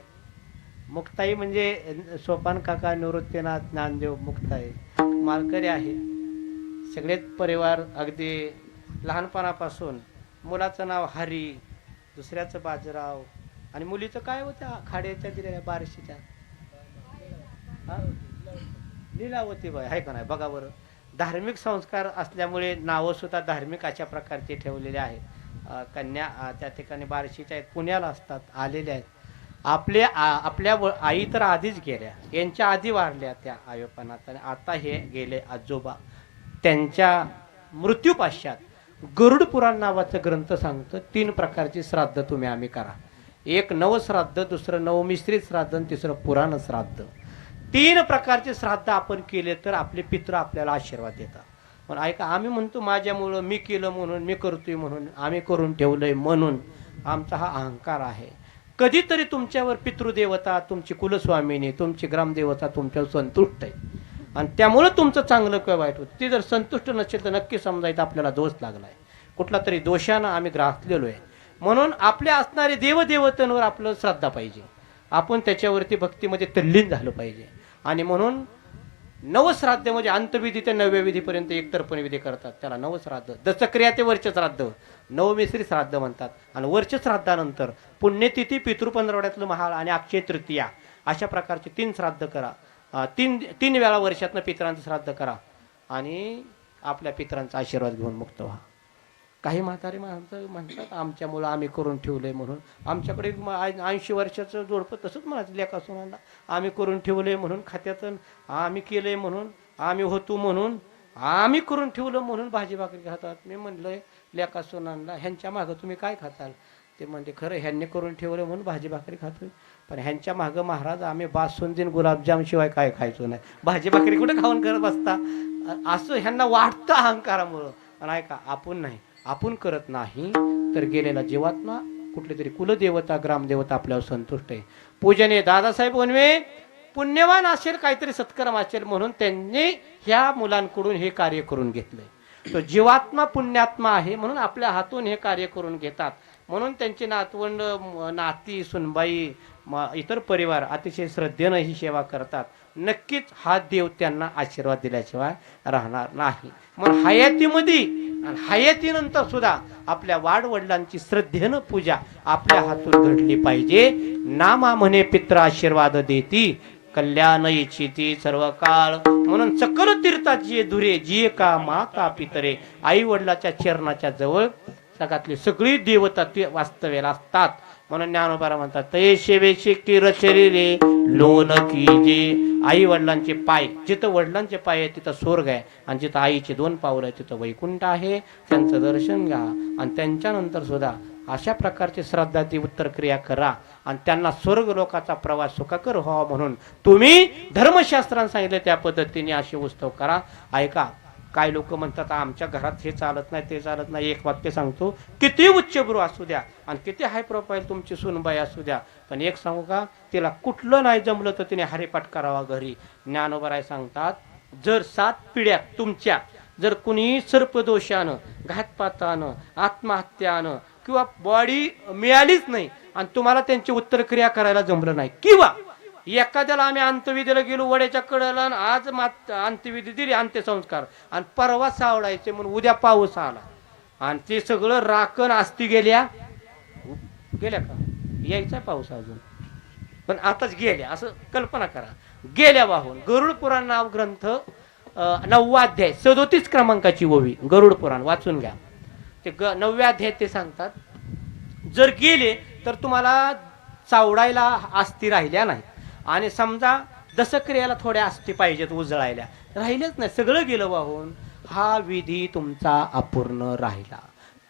मुक्ताई म्हणजे सोपान काका निवृत्तीनाथ ज्ञानदेव मुक्ताई मालकरी आहे. सगळेच परिवार अगदी लहानपणापासून. मुलाचं नाव हरी, दुसऱ्याचं बाजीराव, आणि मुलीचं काय होत्या खाड्याच्या दिलेल्या बारशीच्या लीलावतीबाई आहे का नाही बघा बरं. धार्मिक संस्कार असल्यामुळे नावं सुद्धा धार्मिक अशा प्रकारचे ठेवलेले आहेत. कन्या त्या ठिकाणी बार्शीच्या आहेत, पुण्याला असतात, आलेल्या आहेत. आपल्या आई तर आधीच गेल्या, यांच्या आधी वारल्या त्या आयोपणात. आणि आता हे गेले आजोबा. त्यांच्या मृत्यू पश्चात गरुड पुराण नावाचं ग्रंथ सांगतं 3 प्रकारची श्राद्ध तुम्ही आम्ही करा. एक नवश्राद्ध, दुसरं नवमिश्रित श्राद्ध आणि तिसरं पुराण श्राद्ध. 3 प्रकारचे श्राद्ध आपण केले तर आपले पितृ आपल्याला आशीर्वाद देतात. पण ऐका, आम्ही म्हणतो माझ्यामुळं, मी केलं म्हणून, मी करतोय म्हणून, आम्ही करून ठेवलंय म्हणून. आमचा हा अहंकार आहे. कधीतरी तुमच्यावर पितृदेवता, तुमची कुलस्वामिनी, तुमची ग्रामदेवता तुमच्यावर संतुष्ट आहे आणि त्यामुळे तुमचं चांगलं किंवा वाईट होतं. ती जर संतुष्ट नसेल तर नक्की समजायचं आपल्याला दोष लागलाय, कुठला तरी दोषानं आम्ही ग्रासलेलो आहे. म्हणून आपल्या असणारे देवदेवतांवर आपलं श्रद्धा पाहिजे, आपण त्याच्यावरती भक्तीमध्ये तल्लीन झालं पाहिजे. आणि म्हणून नवश्राद्ध म्हणजे अंतविधी ते 9व्या विधीपर्यंत एकतर्पण विधी करतात, त्याला नवश्राद्ध. दशक्रिया ते वर्ष श्राद्ध, नवमिश्री श्राद्ध म्हणतात. आणि वर्ष श्राद्धानंतर पुण्यतिथी, पितृ पंधरवड्यातलं महाळ आणि अक्षय तृतीया अशा प्रकारचे 3 श्राद्ध करा. 3 वेळा वर्षातनं पितरांचं श्राद्ध करा आणि आपल्या पितरांचा आशीर्वाद घेऊन मुक्त व्हा. काही म्हातारे माणसं म्हणतात आमच्यामुळं आम्ही करून ठेवलंय म्हणून. आमच्याकडे 80 वर्षाचं जोडपं तसंच म्हणायचं लेकासोनाला, आम्ही करून ठेवलंय म्हणून, खात्यातून आम्ही केलंय म्हणून, आम्ही होतो म्हणून, आम्ही करून ठेवलं म्हणून भाजी भाकरी खातात. मी म्हणलंय लेकासोनाला, ह्यांच्या मागं तुम्ही काय खाताल? ते म्हणते खरं ह्यांनी करून ठेवलं म्हणून भाजी भाकरी खातोय, पण ह्यांच्या मागं महाराज आम्ही बासुंदीन गुलाबजाम शिवाय काय खायचो नाही, भाजी भाकरी कुठे खाऊन करत बसता, असं ह्यांना वाटतं अहंकारामुळं. पण ऐका, आपण नाही, आपण करत नाही तर गेलेला जीवात्मा, कुठली तरी कुलदेवता, ग्रामदेवता आपल्यावर संतुष्ट आहे. पूजनीय दादासाहेब वनवे पुण्यवान असेल, काहीतरी सत्कर्म असेल म्हणून त्यांनी ह्या मुलांकडून हे कार्य करून घेतलंय. तो जीवात्मा पुण्यात्मा आहे म्हणून आपल्या हातून हे कार्य करून घेतात. म्हणून त्यांचे नातवंड, नाती, सुनबाई, इतर परिवार अतिशय श्रद्धेनं ही सेवा करतात. नक्कीच हा देव त्यांना आशीर्वाद दिल्याशिवाय राहणार नाही. म्हणून हयातीमध्ये आणि हयातीनंतर सुद्धा आपल्या वाडवडिलांची श्रद्धेनं पूजा आपल्या हातून घडली पाहिजे. नामा म्हणे पित्र आशीर्वाद देती, कल्याण इच्छिती सर्व काळ. म्हणून सकल तीर्थाची धुरे जिये का माता पितरे. आई वडिलाच्या चरणाच्या जवळ जगातली सगळी देवता ते वास्तव्याला असतात. म्हणून ज्ञानोबा म्हणतात तये शेवेचे किर शरीरे लोन कीजे. आई वडिलांचे पाय, जिथं वडिलांचे पाय आहे तिथं स्वर्ग आहे आणि जिथं आईचे 2 पावलं आहे तिथं वैकुंठ आहे. त्यांचं दर्शन घ्या आणि त्यांच्यानंतर सुद्धा अशा प्रकारची श्रद्धाची उत्तर क्रिया करा आणि त्यांना स्वर्ग लोकाचा प्रवास सुखकर व्हावा म्हणून तुम्ही धर्मशास्त्राने सांगितले त्या पद्धतीने असे उत्सव करा. ऐका, काय लोक म्हणतात आमच्या घरात हे चालत नाही, ते चालत नाही. एक वाक्य सांगतो, किती उच्चभ्रू असू द्या आणि किती हाय प्रोफाईल तुमची सुनबाई असू द्या, पण एक सांगू का, तिला कुठलं नाही जमलं तर तिने हरिपाठ करावा घरी. ज्ञानोबराय सांगतात, जर 7 पिढ्या तुमच्या जर कुणी सर्पदोषानं, घातपातानं, आत्महत्यानं किंवा बॉडी मिळालीच नाही आणि तुम्हाला त्यांची उत्तर क्रिया करायला जमलं नाही, किंवा एखाद्याला आम्ही अंत्यविधीला गेलो वड्याच्या कडेला, आज अंत्यविधी दिली, अंत्यसंस्कार, आणि परवा सावडायचे म्हणून उद्या पाऊस आला आणि ते सगळं राखण आस्ती गेल्या का, यायचा पाऊस अजून पण आताच गेल्या, असं कल्पना करा, गेल्या वाहून. गरुड पुराण नाव ग्रंथ 9वा अध्याय 37 क्रमांकाची ओवी, गरुड पुराण वाचून घ्या. ते 9व्या अध्याय ते सांगतात, जर गेले तर तुम्हाला चावडायला आस्ती राहिल्या नाही आणि समजा दशक्रियाला थोड्या आस्ती पाहिजेत उजळायला, राहिलेच नाही, सगळं गेलं वाहून, हा विधी तुमचा अपूर्ण राहिला.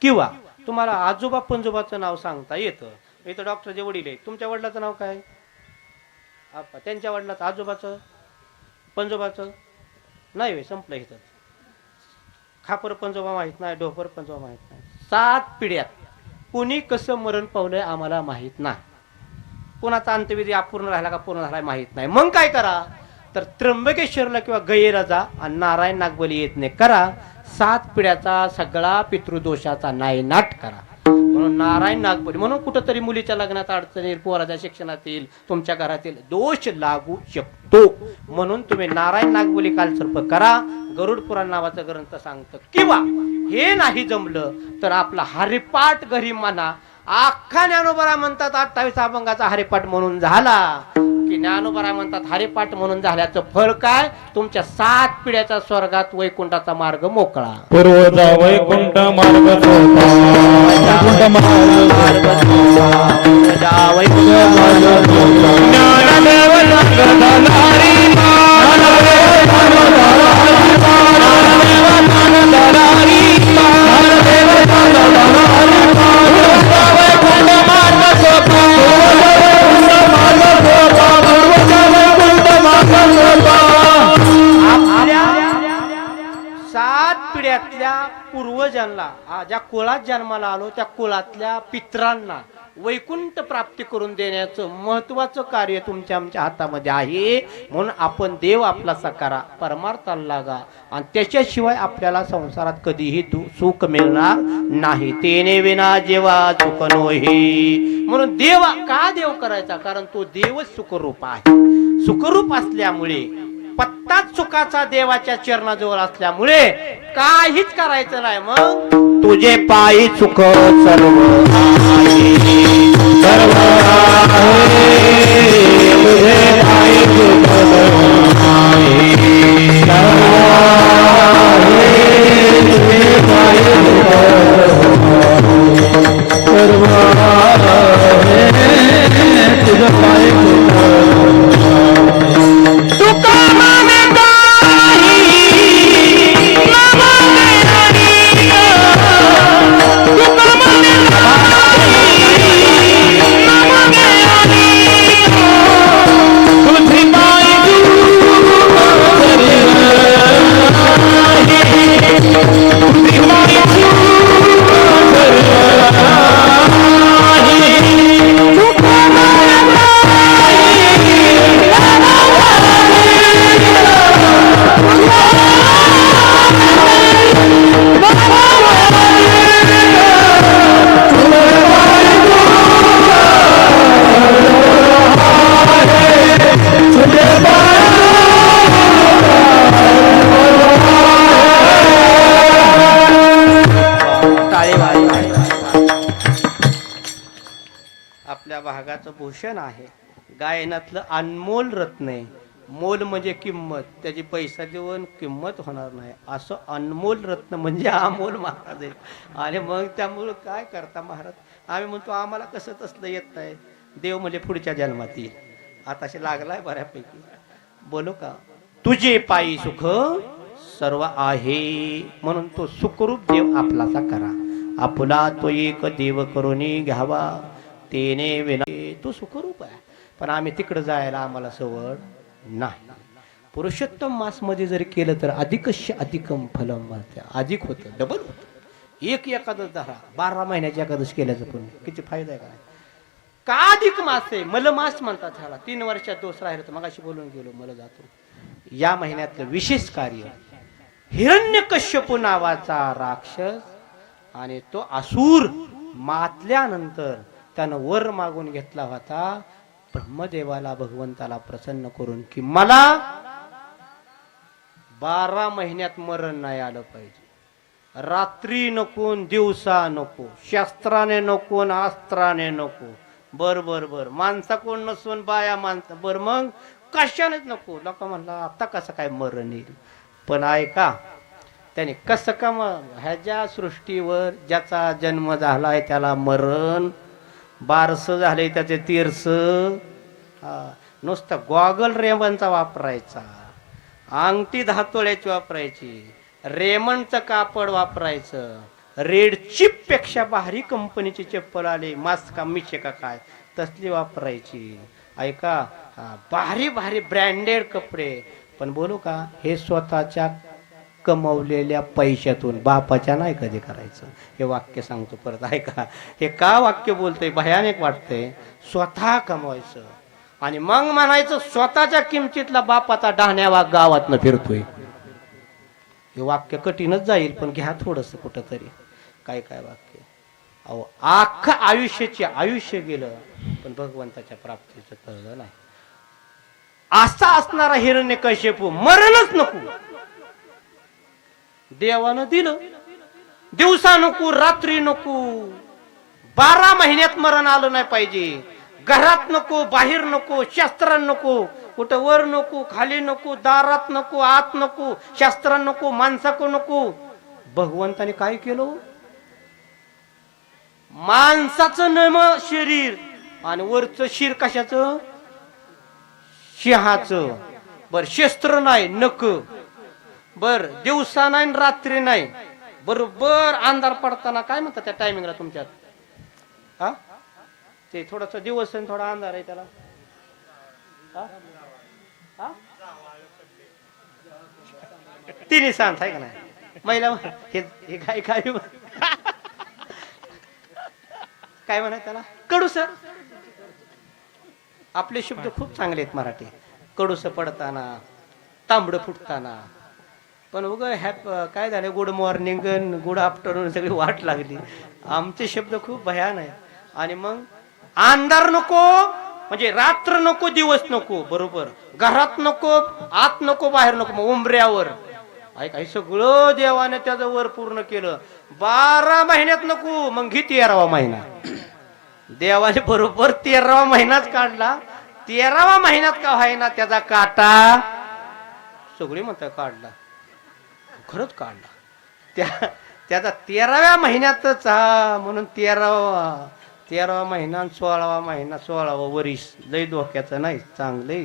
किंवा तुम्हाला आजोबा पंजोबाचं नाव सांगता येतं, इथं डॉक्टरचे वडील आहे, तुमच्या वडिलाचं नाव काय, त्यांच्या वडिलाचं, आजोबाचं, पंजोबाचं नाही, संपलं इथं. खापर पंजोबा माहित नाही, डोपर पंजोबा माहित नाही. 7 पिढ्यात कुणी कसं मरण पावलंय आम्हाला माहित नाही, कोणाचा अंत्यविधी अपूर्ण राहिला का पूर्ण झालाय माहित नाही. मग काय करा, तर त्र्यंबकेश्वरला किंवा गयेला जा आणि नारायण नागबली येत करा. 7 पिढ्याचा सगळा पितृदोषाचा नायनाट करा. म्हणून नारायण नागबली, म्हणून कुठंतरी मुलीच्या लग्नात अडचणी, पोराच्या शिक्षणातील, तुमच्या घरातील दोष लागू शकतो, म्हणून तुम्ही नारायण नागबली कालसर्प करा. गरुड पुराण नावाचं ग्रंथ सांगतं. किंवा हे नाही जमलं तर आपला हरिपाठ घरी म्हणा. अख्खा ज्ञानोबा म्हणतात 28 अभंगाचा हरिपाठ म्हणून झाला की ज्ञानोबराय म्हणतात हरिपाठ म्हणून झाल्याचं फळ काय? तुमच्या 7 पिढ्याच्या स्वर्गात वैकुंठाचा मार्ग मोकळा. पूर्वजा वैकुंठ मार्ग सोपा वैकुंठ मार्ग पूर्वजा वैकुंठ मार्ग सोपा. ज्ञानदेव सांगतानारी ज्ञानदेव सांगतानारी ज्ञानदेव सांगतानारी पूर्वजा वैकुंठ मार्ग सोपा पूर्वजा वैकुंठ मार्ग सोपा. आपल्या 7 पिढ्यातल्या पूर्वजांना ज्या कुळात जन्माला आलो त्या कुळातल्या पित्रांना वैकुंठ प्राप्ती करून देण्याचं महत्वाचं कार्य तुमच्या आमच्या हातामध्ये आहे. म्हणून आपण देव आपला करा, परमार्थाला लागा आणि त्याच्याशिवाय आपल्याला संसारात कधीही सुख मिळणार नाही. तेने विना जेवा सुख नोही. म्हणून देव का देव करायचा? कारण तो देवच सुखरूप आहे. सुखरूप असल्यामुळे पत्ताच सुखाचा देवाच्या चरणाजवळ असल्यामुळे काहीच करायचं नाही. मग तुझे पायी सुख सर्व आहे, सर्व आहे. तुझे पायी सुख सर्व आहे, सर्व आहे. तुझे पायी सुख सर्व आहे, तुझे पायी सुख तुका आपल्या भागाचं भूषण आहे. गायनातलं अनमोल रत्न आहे. मोल म्हणजे किंमत, त्याची पैसा देऊन किंमत होणार नाही. असं अनमोल रत्न म्हणजे अमोल महाराज आहे. आणि मग त्यामुळं काय करता महाराज? आम्ही म्हणतो आम्हाला कसं तसलं येत नाही. देव म्हणजे पुढच्या जन्मात येईल. आताशी लागलाय बऱ्यापैकी. बोलो का? तुझे पायी सुख सर्व आहे. म्हणून तो सुखरूप देव आपलासा करा. आपुला तो एक देव करूनी घ्यावा, तेने विना. तो सुखरूप आहे. पण आम्ही तिकडे जायला आम्हाला सवड नाही. पुरुषोत्तम मास मध्ये जरी केलं तर अधिकस्य अधिकम फलम म्हणते. अधिक होतं, डबल होतं. एक एकादश धरा, 12 महिन्याची एकादश केल्याचं पण किती फायदा आहे काय? का अधिक मास आहे? मलमास म्हणतात ह्याला. 3 वर्षात दोष राहिलं तर मगाशी बोलून गेलो, मला जातो. या महिन्यातलं विशेष कार्य, हिरण्यकश्यपू नावाचा राक्षस आणि तो असुर मातल्यानंतर त्यानं वर मागून घेतला होता ब्रह्मदेवाला, भगवंताला प्रसन्न करून की मला 12 महिन्यात मरण नाही आलं पाहिजे. रात्री नको, दिवसा नको, शस्त्राने नको, अस्त्राने नको. बर बर बर माणसा कोण नसून बाया माणसं. बर मग कशानेच नको. लोक म्हणला आता कसं काय मरण येईल? पण ऐका, त्याने कसं का ह्याच्या सृष्टीवर ज्याचा जन्म झालाय त्याला मरण, बारस झाले त्याचे तीर्स. नुसतं गॉगल रेमनचा वापरायचा, अंगठी धातोळ्याची वापरायची, रेमंडचं कापड वापरायचं, रेड चिप पेक्षा भारी कंपनीची चप्पल आली, मास्क का मिशे का काय तसली वापरायची. ऐका, भारी भारी ब्रँडेड कपडे. पण बोलू का, हे स्वतःच्या कमवलेल्या पैशातून, बापाच्या नाही कधी करायचं. हे वाक्य सांगतो परत ऐका. हे का वाक्य बोलतोय भयानक वाटतंय. स्वतः कमवायचं आणि मग म्हणायचं स्वतःच्या किमतीतला बापाचा डहाण्या गावातनं फिरतोय. हे वाक्य कठीणच जाईल, पण घ्या थोडस कुठंतरी. काय काय वाक्य. अहो, अख्खं आयुष्य गेलं पण भगवंताच्या प्राप्तीचं कळलं नाही. असा असणारा हिरण्यकश्यपू मरणच नको. देवानं दिलं. दिवसा नको, रात्री नको, 12 महिन्यात मरण आलं नाही पाहिजे. घरात नको, बाहेर नको, शास्त्रात नको, कुठं वर नको, खाली नको, दारात नको, आत नको, शास्त्रात नको, माणसाको नको. भगवंताने काय केलं? माणसाचं नम शरीर आणि वरचं शिर कशाचं? सिंहाचं. बर शस्त्र नाही, नक. बर दिवसा नाही, रात्री नाही. बरोबर अंधार पडताना काय म्हणतात त्या टायमिंगला तुमच्यात? हा ते थोडस दिवस आणि थोडा अंधार आहे त्याला. हा? हा? तिन्ही सांग आहे का नाही? महिला हे काय काय काय म्हणा त्याला? कडूस. आपले शब्द खूप चांगले आहेत मराठी. कडूस पडताना, तांबड फुटताना. पण उग काय झालं? गुड मॉर्निंग, गुड आफ्टरनून सगळी वाट लागली. आमचे शब्द खूप भयान आहे. आणि मग अंधार नको म्हणजे रात्र नको, दिवस नको. बरोबर. घरात नको, आत नको, बाहेर नको. मग उंबऱ्यावर काही सगळं देवाने त्याचं वर पूर्ण केलं. 12 महिन्यात नको, मग घे 13वा महिना. देवाने बरोबर 13वा महिनाच काढला. 13वा महिन्यात का व्हायना त्याचा काटा सगळी म्हणतात काढला. खरंच काढला. त्याचा 13व्या महिन्यातच. म्हणून 13वा महिना, 16वा महिना, 16वा वर्ष लय धोक्याचं नाही, चांगलंय.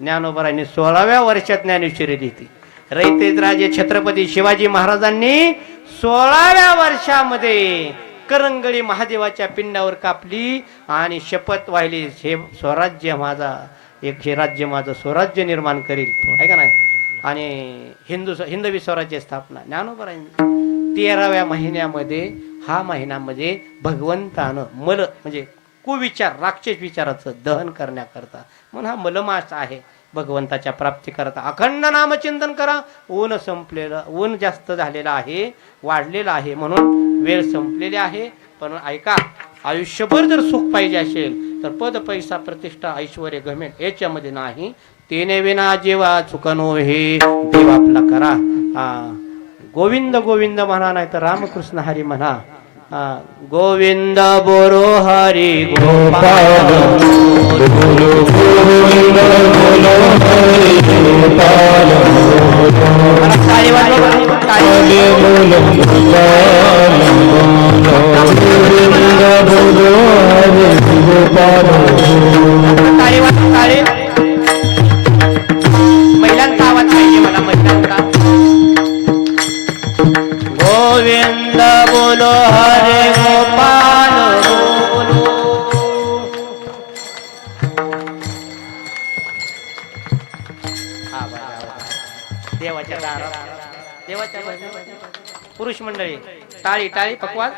ज्ञानोबरांनी 16व्या वर्षात ज्ञानेश्वरी लिहिली. रयतेत राजे छत्रपती शिवाजी महाराजांनी 16व्या वर्षामध्ये करंगळी महादेवाच्या पिंडावर कापली आणि शपथ वाहिली, हे स्वराज्य माझा, एक हे राज्य माझं स्वराज्य निर्माण करील. आहे का नाही? आणि हिंदवी स्वराज्य स्थापना. ज्ञानोबरांनी 13व्या महिन्यामध्ये, हा महिन्यामध्ये भगवंतानं मल म्हणजे कुविचार, राक्षस विचाराचं दहन करण्याकरता, म्हणून हा मलमास आहे. भगवंताच्या प्राप्ती करता अखंड नामचिंतन करा. ऊन संपलेलं, ऊन जास्त झालेलं आहे, वाढलेलं आहे, म्हणून वेळ संपलेली आहे. पण ऐका, आयुष्यभर जर सुख पाहिजे असेल तर पद, पैसा, प्रतिष्ठा, ऐश्वर, घमेंड याच्यामध्ये नाही. तेने विना जेवा चुकनो हे देव आपला करा. गोविंद गोविंद म्हणा, नाही तर रामकृष्ण हरी म्हणा. गोविंद बोरो हरी गोपाल, बोलो गोविंद बोलो हरी गोपाल, ताली वाजवा, ताली बोलो गोपाल, गोविंद बोलो हरी गोपाल, ताली वाजवा, ताली. महिलांचा आवाज पाहिजे मला, महिलांचा. गोविंद बोलो हरे गोपाल बोलो. देवाच्या दारात, देवाच्या पुरुष मंडळी टाळी टाळी पकवाज.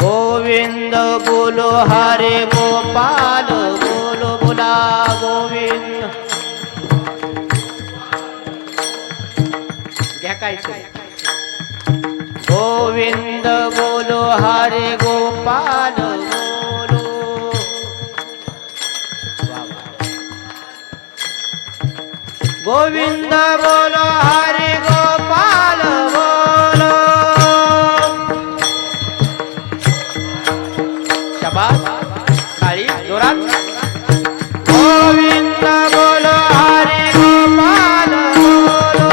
गोविंद बोलो हरे गोपाल बोलो, बोला गोविंद. घ्या काय गोविंद बोलो हरे गोपाल बोलो. गोविंद बोलो हरे गोपाल बोलो. शाबास, ताळी जोरात. गोविंद बोलो हरे गोपाल बोलो.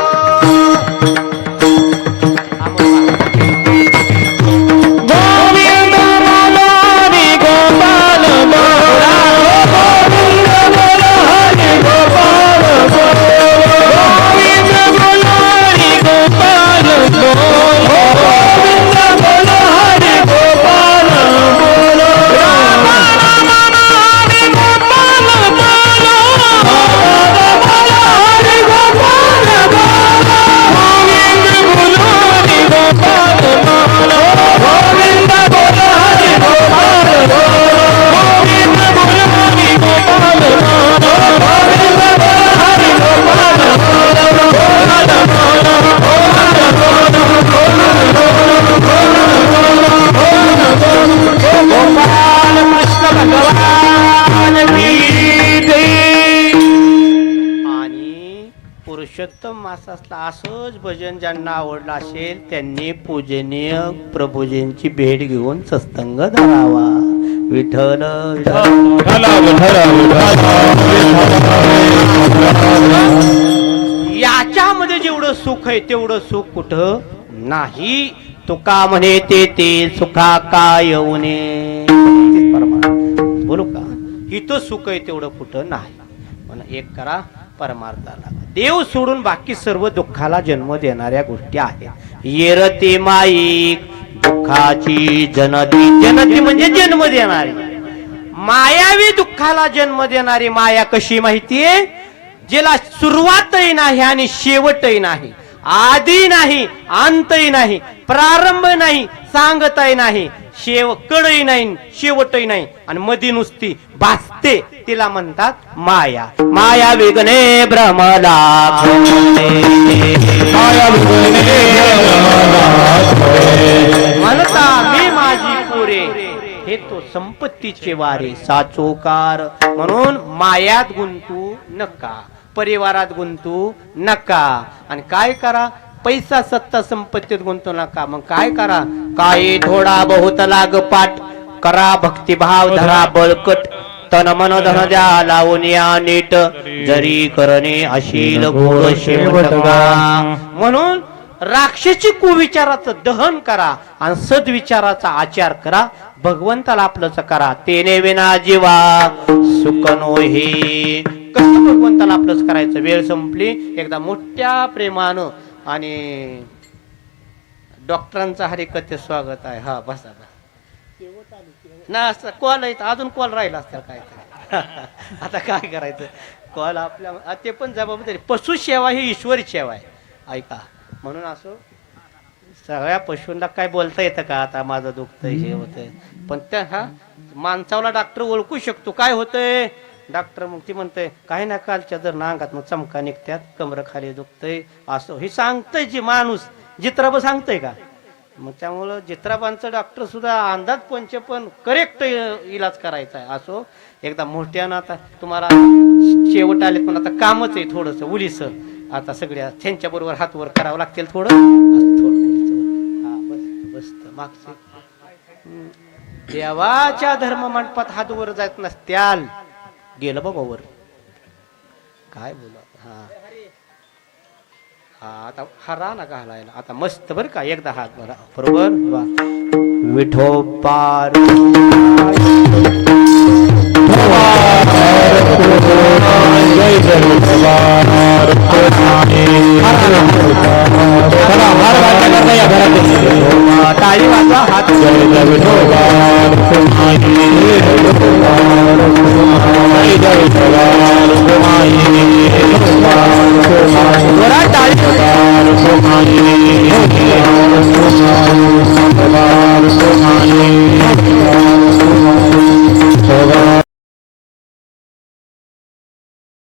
पुरुषोत्तम मासातला असंच भजन ज्यांना आवडलं असेल त्यांनी पूजनीय प्रभूजींची भेट घेऊन सत्संग धरावा. विठ्ठल याच्यामध्ये जेवढं सुख आहे तेवढं सुख कुठं नाही. तुका म्हणे ते सुखा काय उणे. बोलू का, इथं सुख आहे तेवढं कुठं नाही. म्हणून एक करा परमार्थाला. देव सोडून बाकी सर्व दुःखाला जन्म देणाऱ्या गोष्टी आहेत. येरते माईक दुःखाची जनती. जनती म्हणजे जन्म देणारी. मायावी दुःखाला जन्म देणारी माया कशी माहितीये? जिला सुरुवातही नाही आणि शेवटही नाही, आधी नाही अंतही नाही, प्रारंभ नाही सांगताही नाही, कडही नाही शेवटही नाही आणि मधी नुसती भासते, तिला म्हणतात माया. माया विघ्ने भ्रमला म्हणता मी माझी पुरे, हे तो संपत्तीचे वारे साचोकार. म्हणून मायात गुंतू नका, परिवारात गुंतू नका. आणि काय करा? पैसा सत्ता संपत्तीत गुंतू नका. मग काय करा? काही थोडा बहुत लाग पाठ करा, भक्तिभाव धरा बळकट, तन मन धन द्या लावून या नीट, जरी करणे अशील गोड शेवट. म्हणून राक्षसी कुविचाराचं दहन करा आणि सद्विचाराचा आचार करा. भगवंताला आपलंच करा. तेने विना जीवा सुख नो हे. कसं भगवंताला आपलंच करायचं? वेळ संपली. एकदा मोठ्या प्रेमानं आणि डॉक्टरांचा हरिकथे स्वागत आहे. हा बसा ना. असं कॉल आहे, अजून कॉल राहिला असतात काय आता काय करायचं? कॉल आपल्या ते पण जबाबदारी. पशु सेवा ही ईश्वरी सेवा आहे, ऐका. म्हणून असं सगळ्या पशूंना काय बोलता येतं का? आता माझं दुखतंय हे होतंय, पण त्या हा माणसाला डॉक्टर ओळखू शकतो. काय होतंय? डॉक्टर मग ती म्हणतंय काय ना, कालच्या जर नांगात मग चमका निघत्यात, कमर खाली दुखतंय, असं हे सांगतंय. जे माणूस जित्राबा सांगतंय का? मग त्यामुळं जित्राबांचं डॉक्टर सुद्धा अंदाज पंच पण करेक्ट इलाज करायचा आहे. असो एकदा मोठ्यानं आता तुम्हाला शेवट आले, पण आता कामच आहे थोडंसं उलीस. आता सगळ्या त्यांच्या बरोबर हात वर करावं लागतील थोडं. बस मागचे देवाच्या धर्म मंडपात हात वर जात नसत्याल. गेलं बाबा वर. काय बोला. हा आता हरा ना घालायला. आता मस्त बर का. एकदा हात बरा बरोबर. विठोबार टाळी वाजवा. हात जय